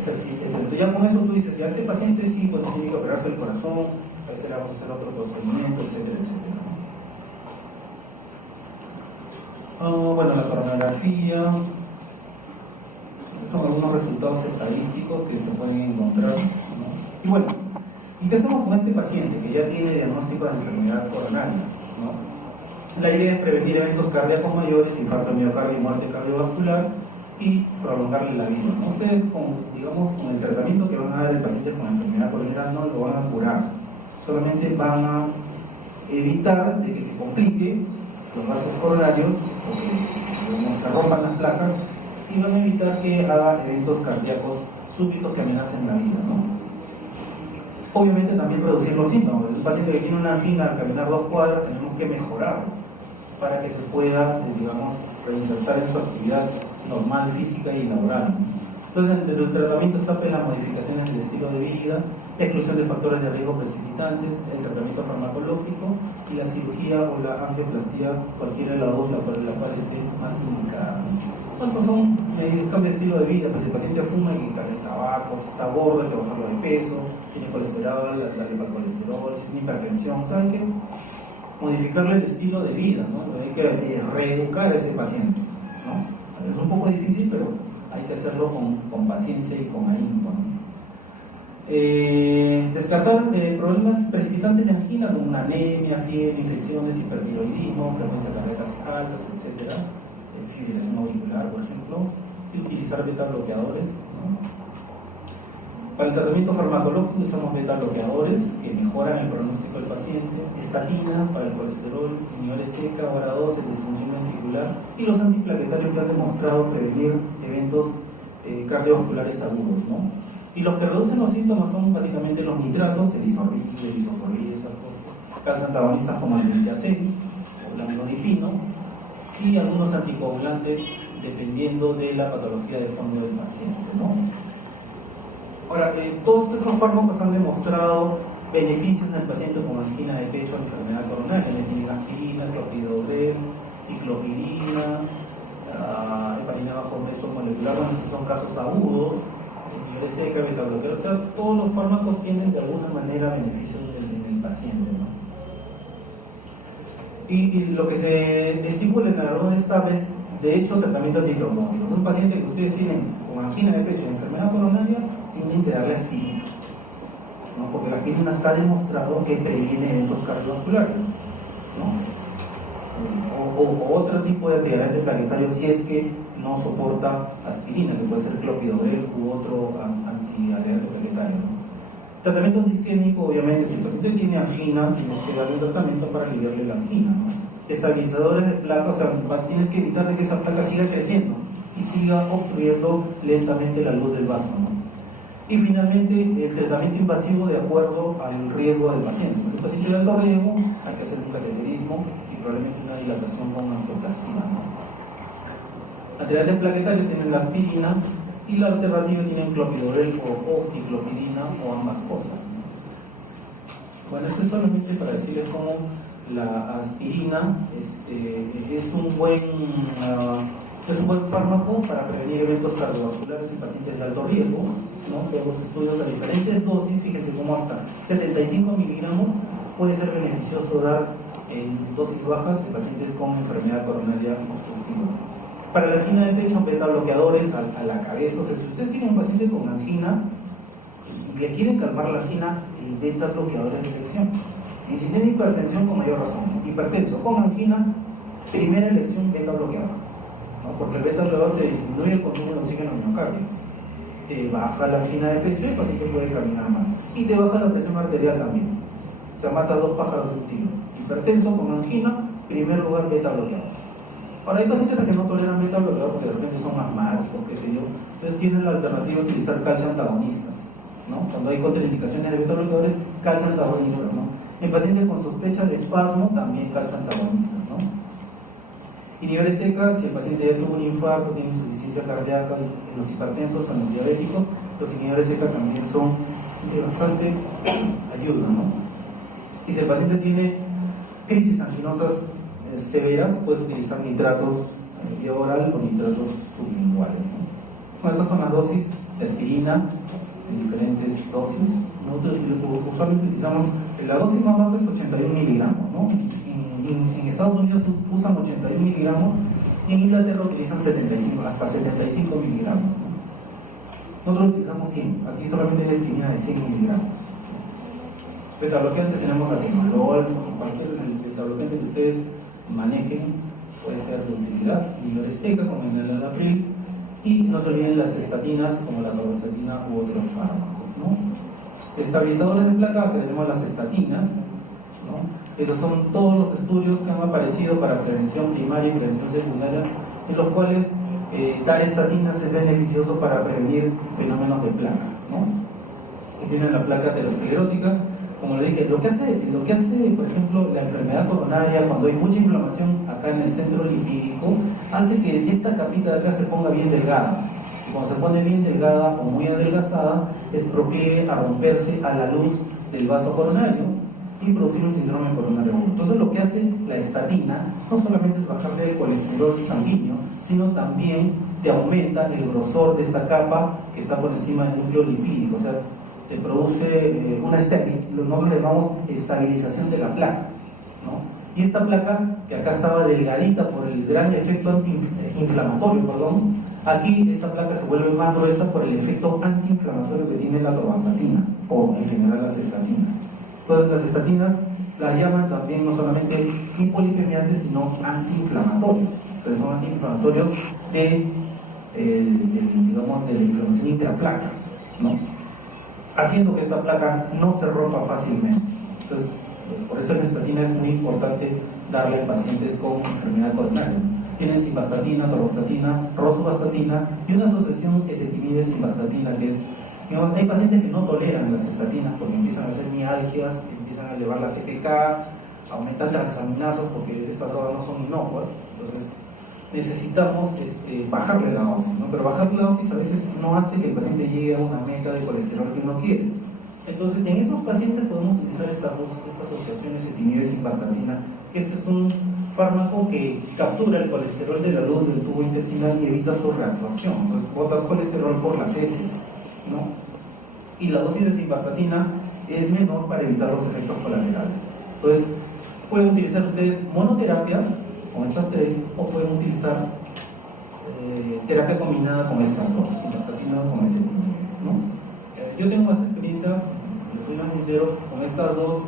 ya con eso tú dices, ya este paciente sí pues, tiene que operarse el corazón, a este le vamos a hacer otro procedimiento, etcétera, etcétera. Bueno, la coronografía, son algunos resultados estadísticos que se pueden encontrar, ¿no? Y bueno, ¿y qué hacemos con este paciente que ya tiene diagnóstico de enfermedad coronaria, ¿no? La idea es prevenir eventos cardíacos mayores, infarto de miocardio y muerte cardiovascular y prolongarle la vida, ¿no? Ustedes con el tratamiento que van a dar al paciente con enfermedad coronaria no lo van a curar, solamente van a evitar de que se complique los vasos coronarios o que digamos, se rompan las placas y van a evitar que haga eventos cardíacos súbitos que amenacen la vida, ¿no? Obviamente también reducir los síntomas. Un paciente que tiene una angina al caminar 2 cuadras tenemos que mejorarlo para que se pueda, digamos, reinsertar en su actividad normal, física y laboral. Entonces, entre el tratamiento está las modificaciones del estilo de vida, la exclusión de factores de riesgo precipitantes, el tratamiento farmacológico y la cirugía o la angioplastía, cualquiera de las dos, la cual esté más indicada. ¿Cuántos son medidas? Cambio de estilo de vida, pues si el paciente fuma hay que quitarle el tabaco, si está gordo hay que bajarlo de peso, tiene colesterol, darle para el colesterol, si tiene hipertensión, ¿saben qué? Modificarle el estilo de vida, ¿no? Hay que reeducar a ese paciente, ¿no? Es un poco difícil, pero hay que hacerlo con paciencia y con ahínco, ¿no? Descartar problemas precipitantes de angina como una anemia, fiebre, infecciones, hipertiroidismo, frecuencia cardíacas altas, etc. Fibrilación auricular, por ejemplo, y utilizar beta bloqueadores, ¿no? Para el tratamiento farmacológico usamos beta bloqueadores que mejoran el pronóstico del paciente, estatinas para el colesterol, inhibidores CK, HORA2, disfunción ventricular y los antiplaquetarios que han demostrado prevenir eventos cardiovasculares agudos, ¿no? Y los que reducen los síntomas son básicamente los nitratos, el isorbil, el isoforbil, calcio antagonistas como el diacetyl o el amlodipino y algunos anticoagulantes dependiendo de la patología de fondo del paciente, ¿no? Ahora, todos estos fármacos han demostrado beneficios en el paciente con angina de pecho, enfermedad coronaria, metilengacilina, clopidogrel, ticlopirina, heparina bajo peso molecular, bueno, estos son casos agudos, inhibidores CK, beta bloqueadores, o sea, todos los fármacos tienen de alguna manera beneficios en el paciente, ¿no? Y lo que se estipula en la orden estable es, de hecho, tratamiento antitrombótico. Un paciente que ustedes tienen con angina de pecho y enfermedad coronaria, tienen que darle aspirina, ¿no? Porque la aspirina está demostrado que previene eventos cardiovasculares, ¿no? o otro tipo de antiadherente plaquetario si es que no soporta aspirina, que puede ser clopidogrel u otro antiadherente plaquetario, ¿no? Tratamiento antisquémico, obviamente, si el paciente tiene angina, tienes que darle un tratamiento para aliviarle la angina, ¿no? Estabilizadores de placa, o sea, tienes que evitar de que esa placa siga creciendo y siga obstruyendo lentamente la luz del vaso, ¿no? Y finalmente, el tratamiento invasivo de acuerdo al riesgo del paciente. En el paciente de alto riesgo hay que hacer un cateterismo y probablemente una dilatación con angioplastia, ¿no? Antiadherentes plaquetarios tienen la aspirina y la alternativa tienen clopidogrel o diclopidina o ambas cosas, ¿no? Bueno, esto es solamente para decirles cómo la aspirina es un buen fármaco para prevenir eventos cardiovasculares en pacientes de alto riesgo, ¿no? Todos los estudios a diferentes dosis, fíjense cómo hasta 75 miligramos puede ser beneficioso dar en dosis bajas en pacientes con enfermedad coronaria obstructiva. Para la angina de pecho, beta bloqueadores a la cabeza. O sea, si usted tiene un paciente con angina y le quieren calmar la angina, el beta bloqueador es de elección. Y si tiene hipertensión, con mayor razón. Hipertenso con angina, primera elección, beta bloqueador, ¿no? Porque el beta bloqueador te disminuye el consumo de oxígeno en el miocardio, te baja la angina de pecho y el paciente puede caminar más. Y te baja la presión arterial también. O sea, mata dos pájaros de un tiro. Hipertenso con angina, primer lugar, beta bloqueador. Ahora, hay pacientes que no toleran beta bloqueador porque de repente son asmáticos, qué sé yo. Entonces tienen la alternativa de utilizar calcio antagonistas, ¿no? Cuando hay contraindicaciones de beta bloqueadores, calcio antagonistas, ¿no? En pacientes con sospecha de espasmo, también calcio antagonistas, ¿no? Inhibidores SECA, si el paciente ya tuvo un infarto, tiene insuficiencia cardíaca, en los hipertensos, en los diabéticos, los inhibidores SECA también son de bastante ayuda, ¿no? Y si el paciente tiene crisis anginosas severas, puedes utilizar nitratos vía oral o nitratos sublinguales, ¿no? Bueno, estas son las dosis de aspirina en diferentes dosis. Nosotros usualmente utilizamos, la dosis más baja es 81 miligramos, ¿no? En Estados Unidos usan 81 miligramos y en Inglaterra utilizan 75, hasta 75 miligramos, ¿no? Nosotros utilizamos 100, aquí solamente hay aspirina de 100 miligramos. Betabloqueantes tenemos atenolol, cualquier betabloqueante que ustedes manejen puede ser de utilidad, inhibidores SECA como en el enalapril, y no se olviden las estatinas como la atorvastatina u otros fármacos, ¿no? Estabilizadores de placa, que tenemos las estatinas, ¿no? Estos son todos los estudios que han aparecido para prevención primaria y prevención secundaria, en los cuales dar estatinas es beneficioso para prevenir fenómenos de placa, ¿no? Que tienen la placa aterosclerótica. Como le dije, lo que hace, por ejemplo, la enfermedad coronaria, cuando hay mucha inflamación acá en el centro lipídico, hace que esta capita de acá se ponga bien delgada. Y cuando se pone bien delgada o muy adelgazada, es proclive a romperse a la luz del vaso coronario y producir un síndrome coronario agudo. Entonces, lo que hace la estatina no solamente es bajarle el colesterol sanguíneo, sino también te aumenta el grosor de esta capa que está por encima del núcleo lipídico. O sea, te produce nosotros le llamamos estabilización de la placa, ¿no? Y esta placa, que acá estaba delgadita por el gran efecto inflamatorio, aquí esta placa se vuelve más gruesa por el efecto antiinflamatorio que tiene la atorvastatina, o en general las estatinas. Entonces, las estatinas las llaman también no solamente hipolipemiantes, sino antiinflamatorios. Entonces, son antiinflamatorios de la inflamación intraplaca, ¿no? Haciendo que esta placa no se rompa fácilmente. Entonces, por eso la estatina es muy importante darle a pacientes con enfermedad coronaria. Tienen simvastatina, atorvastatina, rosuvastatina y una asociación ezetimibe-simvastatina, que es, digamos, hay pacientes que no toleran las estatinas porque empiezan a hacer mialgias, empiezan a elevar la CPK, aumentan transaminasas porque estas drogas no son inocuas. Entonces, necesitamos bajarle la dosis, ¿no? Pero bajarle la dosis a veces no hace que el paciente llegue a una meta de colesterol que uno quiere. Entonces, en esos pacientes podemos utilizar estas asociaciones ezetimibe-simvastatina, que este es un fármaco que captura el colesterol de la luz del tubo intestinal y evita su reabsorción. Entonces, botas colesterol por las heces, ¿no? Y la dosis de simvastatina es menor para evitar los efectos colaterales. Entonces, pueden utilizar ustedes monoterapia con estas tres, o pueden utilizar terapia combinada con estas dos, simvastatina con ezetimibe, ¿no? Yo tengo más experiencia, soy más sincero, con estas dos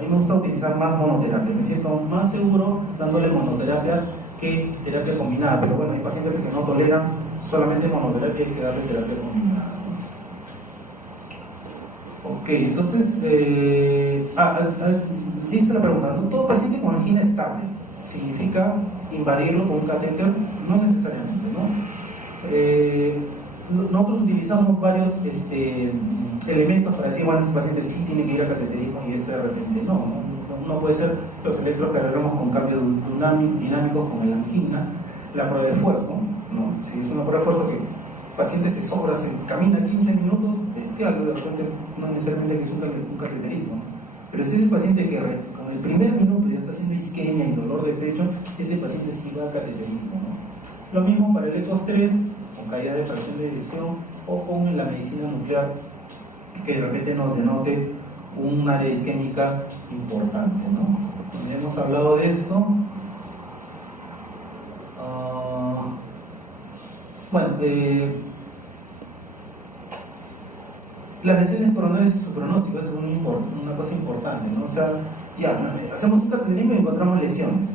A mí me gusta utilizar más monoterapia, me siento más seguro dándole monoterapia que terapia combinada, pero bueno, hay pacientes que no toleran solamente monoterapia, hay que darle terapia combinada. Ok, entonces, esta es la pregunta, ¿no? ¿Todo paciente con angina estable significa invadirlo con un catéter? No necesariamente, ¿no? Nosotros utilizamos varios elementos para decir, bueno, ese paciente sí tiene que ir a cateterismo y de repente no puede ser los electrocardiogramos con cambios dinámicos como en la angina, la prueba de esfuerzo, ¿no? Si es una prueba de esfuerzo que el paciente se sobra, se camina 15 minutos, bestial, de repente no necesariamente que es un cateterismo, pero si es el paciente que con el primer minuto ya está haciendo isquemia y dolor de pecho, ese paciente sí va a cateterismo, ¿no? Lo mismo para el ecostrés, con caída de fracción de eyección o con la medicina nuclear, que de repente nos denote un área isquémica importante, ¿no? Hemos hablado de esto. Las lesiones coronarias y su pronóstico es una cosa importante, ¿no? O sea, ya, hacemos un cateterismo y encontramos lesiones.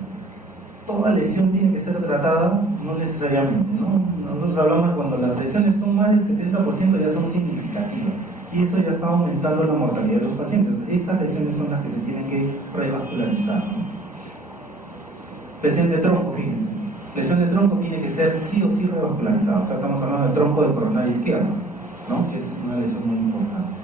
Toda lesión tiene que ser tratada, no necesariamente, ¿no? Nosotros hablamos de cuando las lesiones son más del 70% ya son significativas. Y eso ya está aumentando la mortalidad de los pacientes. Estas lesiones son las que se tienen que revascularizar, ¿no? Lesión de tronco, fíjense. Lesión de tronco tiene que ser sí o sí revascularizada. O sea, estamos hablando de tronco de coronaria izquierda, ¿no? Que es una lesión muy importante.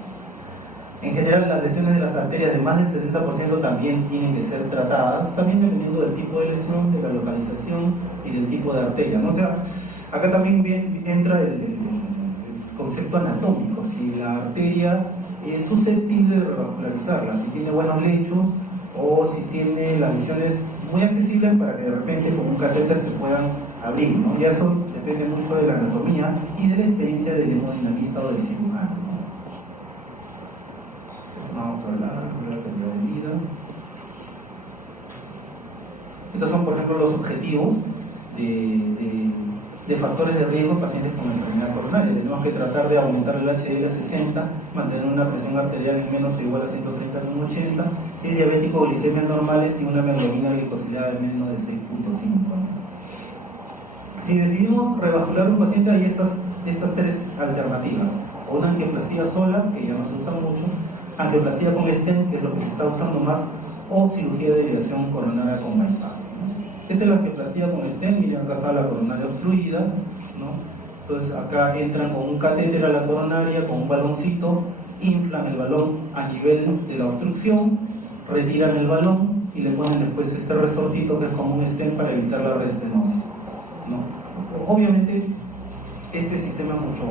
En general, las lesiones de las arterias de más del 70% también tienen que ser tratadas, también dependiendo del tipo de lesión, de la localización y del tipo de arteria, ¿no? O sea, acá también entra el concepto anatómico, si la arteria es susceptible de revascularizarla, si tiene buenos lechos o si tiene las lesiones muy accesibles para que de repente con un catéter se puedan abrir, ¿no? Y eso depende mucho de la anatomía y de la experiencia del hemodinamista o del cirujano, ¿no? Vamos a hablar de la calidad de vida. Estos son, por ejemplo, los objetivos de factores de riesgo en pacientes con enfermedad coronaria. Tenemos que tratar de aumentar el HDL a 60, mantener una presión arterial en menos o igual a 130 en un 80, si es diabético, glicemias normales y una hemoglobina glicosilada de menos de 6.5. Si decidimos revascular un paciente, hay estas tres alternativas: o una angioplastía sola, que ya no se usa mucho, angioplastía con stent, que es lo que se está usando más, o cirugía de derivación coronaria con bypass. Esta es la angioplastía con stent. Miren, acá está la coronaria obstruida, ¿no? Entonces acá entran con un catéter a la coronaria, con un baloncito, inflan el balón a nivel de la obstrucción, retiran el balón y le ponen después este resortito que es como un stent para evitar la restenosis, ¿no? Obviamente este sistema es mucho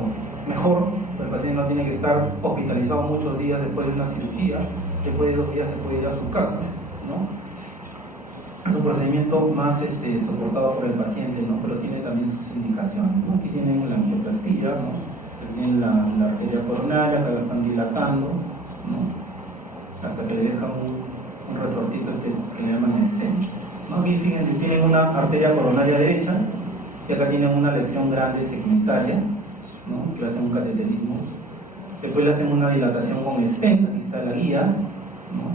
mejor, el paciente no tiene que estar hospitalizado muchos días después de una cirugía, después de 2 días se puede ir a su casa, ¿no? Es un procedimiento más soportado por el paciente, ¿no? Pero tiene también sus indicaciones, ¿no? Aquí tienen la angioplastía, ¿no? Tienen la arteria coronaria, acá la están dilatando, ¿no? Hasta que le dejan un resortito que le llaman stent, ¿no? Aquí fíjense, tienen una arteria coronaria derecha y acá tienen una lesión grande segmentaria, ¿no? Que le hacen un cateterismo. Después le hacen una dilatación con stent, aquí está la guía, ¿no?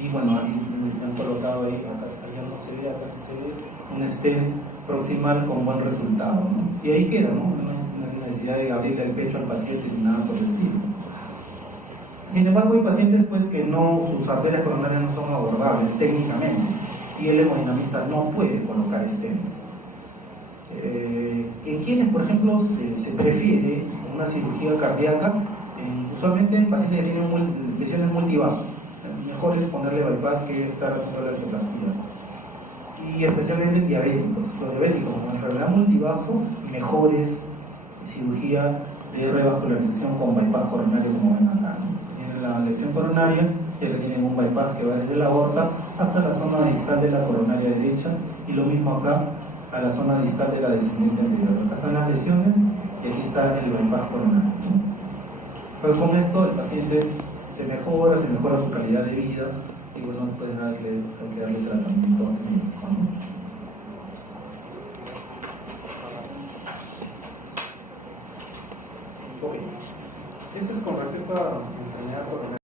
Y bueno, ahí le han colocado ahí, acá no se ve, acá sí se ve, un stent proximal con buen resultado, ¿no? Y ahí queda, ¿no? No hay necesidad de abrirle el pecho al paciente ni nada por el estilo. Sin embargo, hay pacientes pues que sus arterias coronarias no son abordables técnicamente y el hemodinamista no puede colocar stents. En quienes, por ejemplo, se prefiere una cirugía cardíaca, usualmente en pacientes que tienen lesiones multivaso, mejor es ponerle bypass que estar haciendo las angioplastías. Y especialmente en diabéticos. Los diabéticos con enfermedad multivaso, mejor es cirugía de revascularización con bypass coronario, como ven acá, ¿no? Tienen la lesión coronaria, ya que tienen un bypass que va desde la aorta hasta la zona distal de la coronaria derecha, y lo mismo acá a la zona distal de la descendente anterior. Acá están las lesiones y aquí está el bypass coronario, ¿no? Pues con esto el paciente se mejora su calidad de vida y bueno, pues hay que darle tratamiento médico, ¿no? Ok, esto es con respecto a la enfermedad coronaria.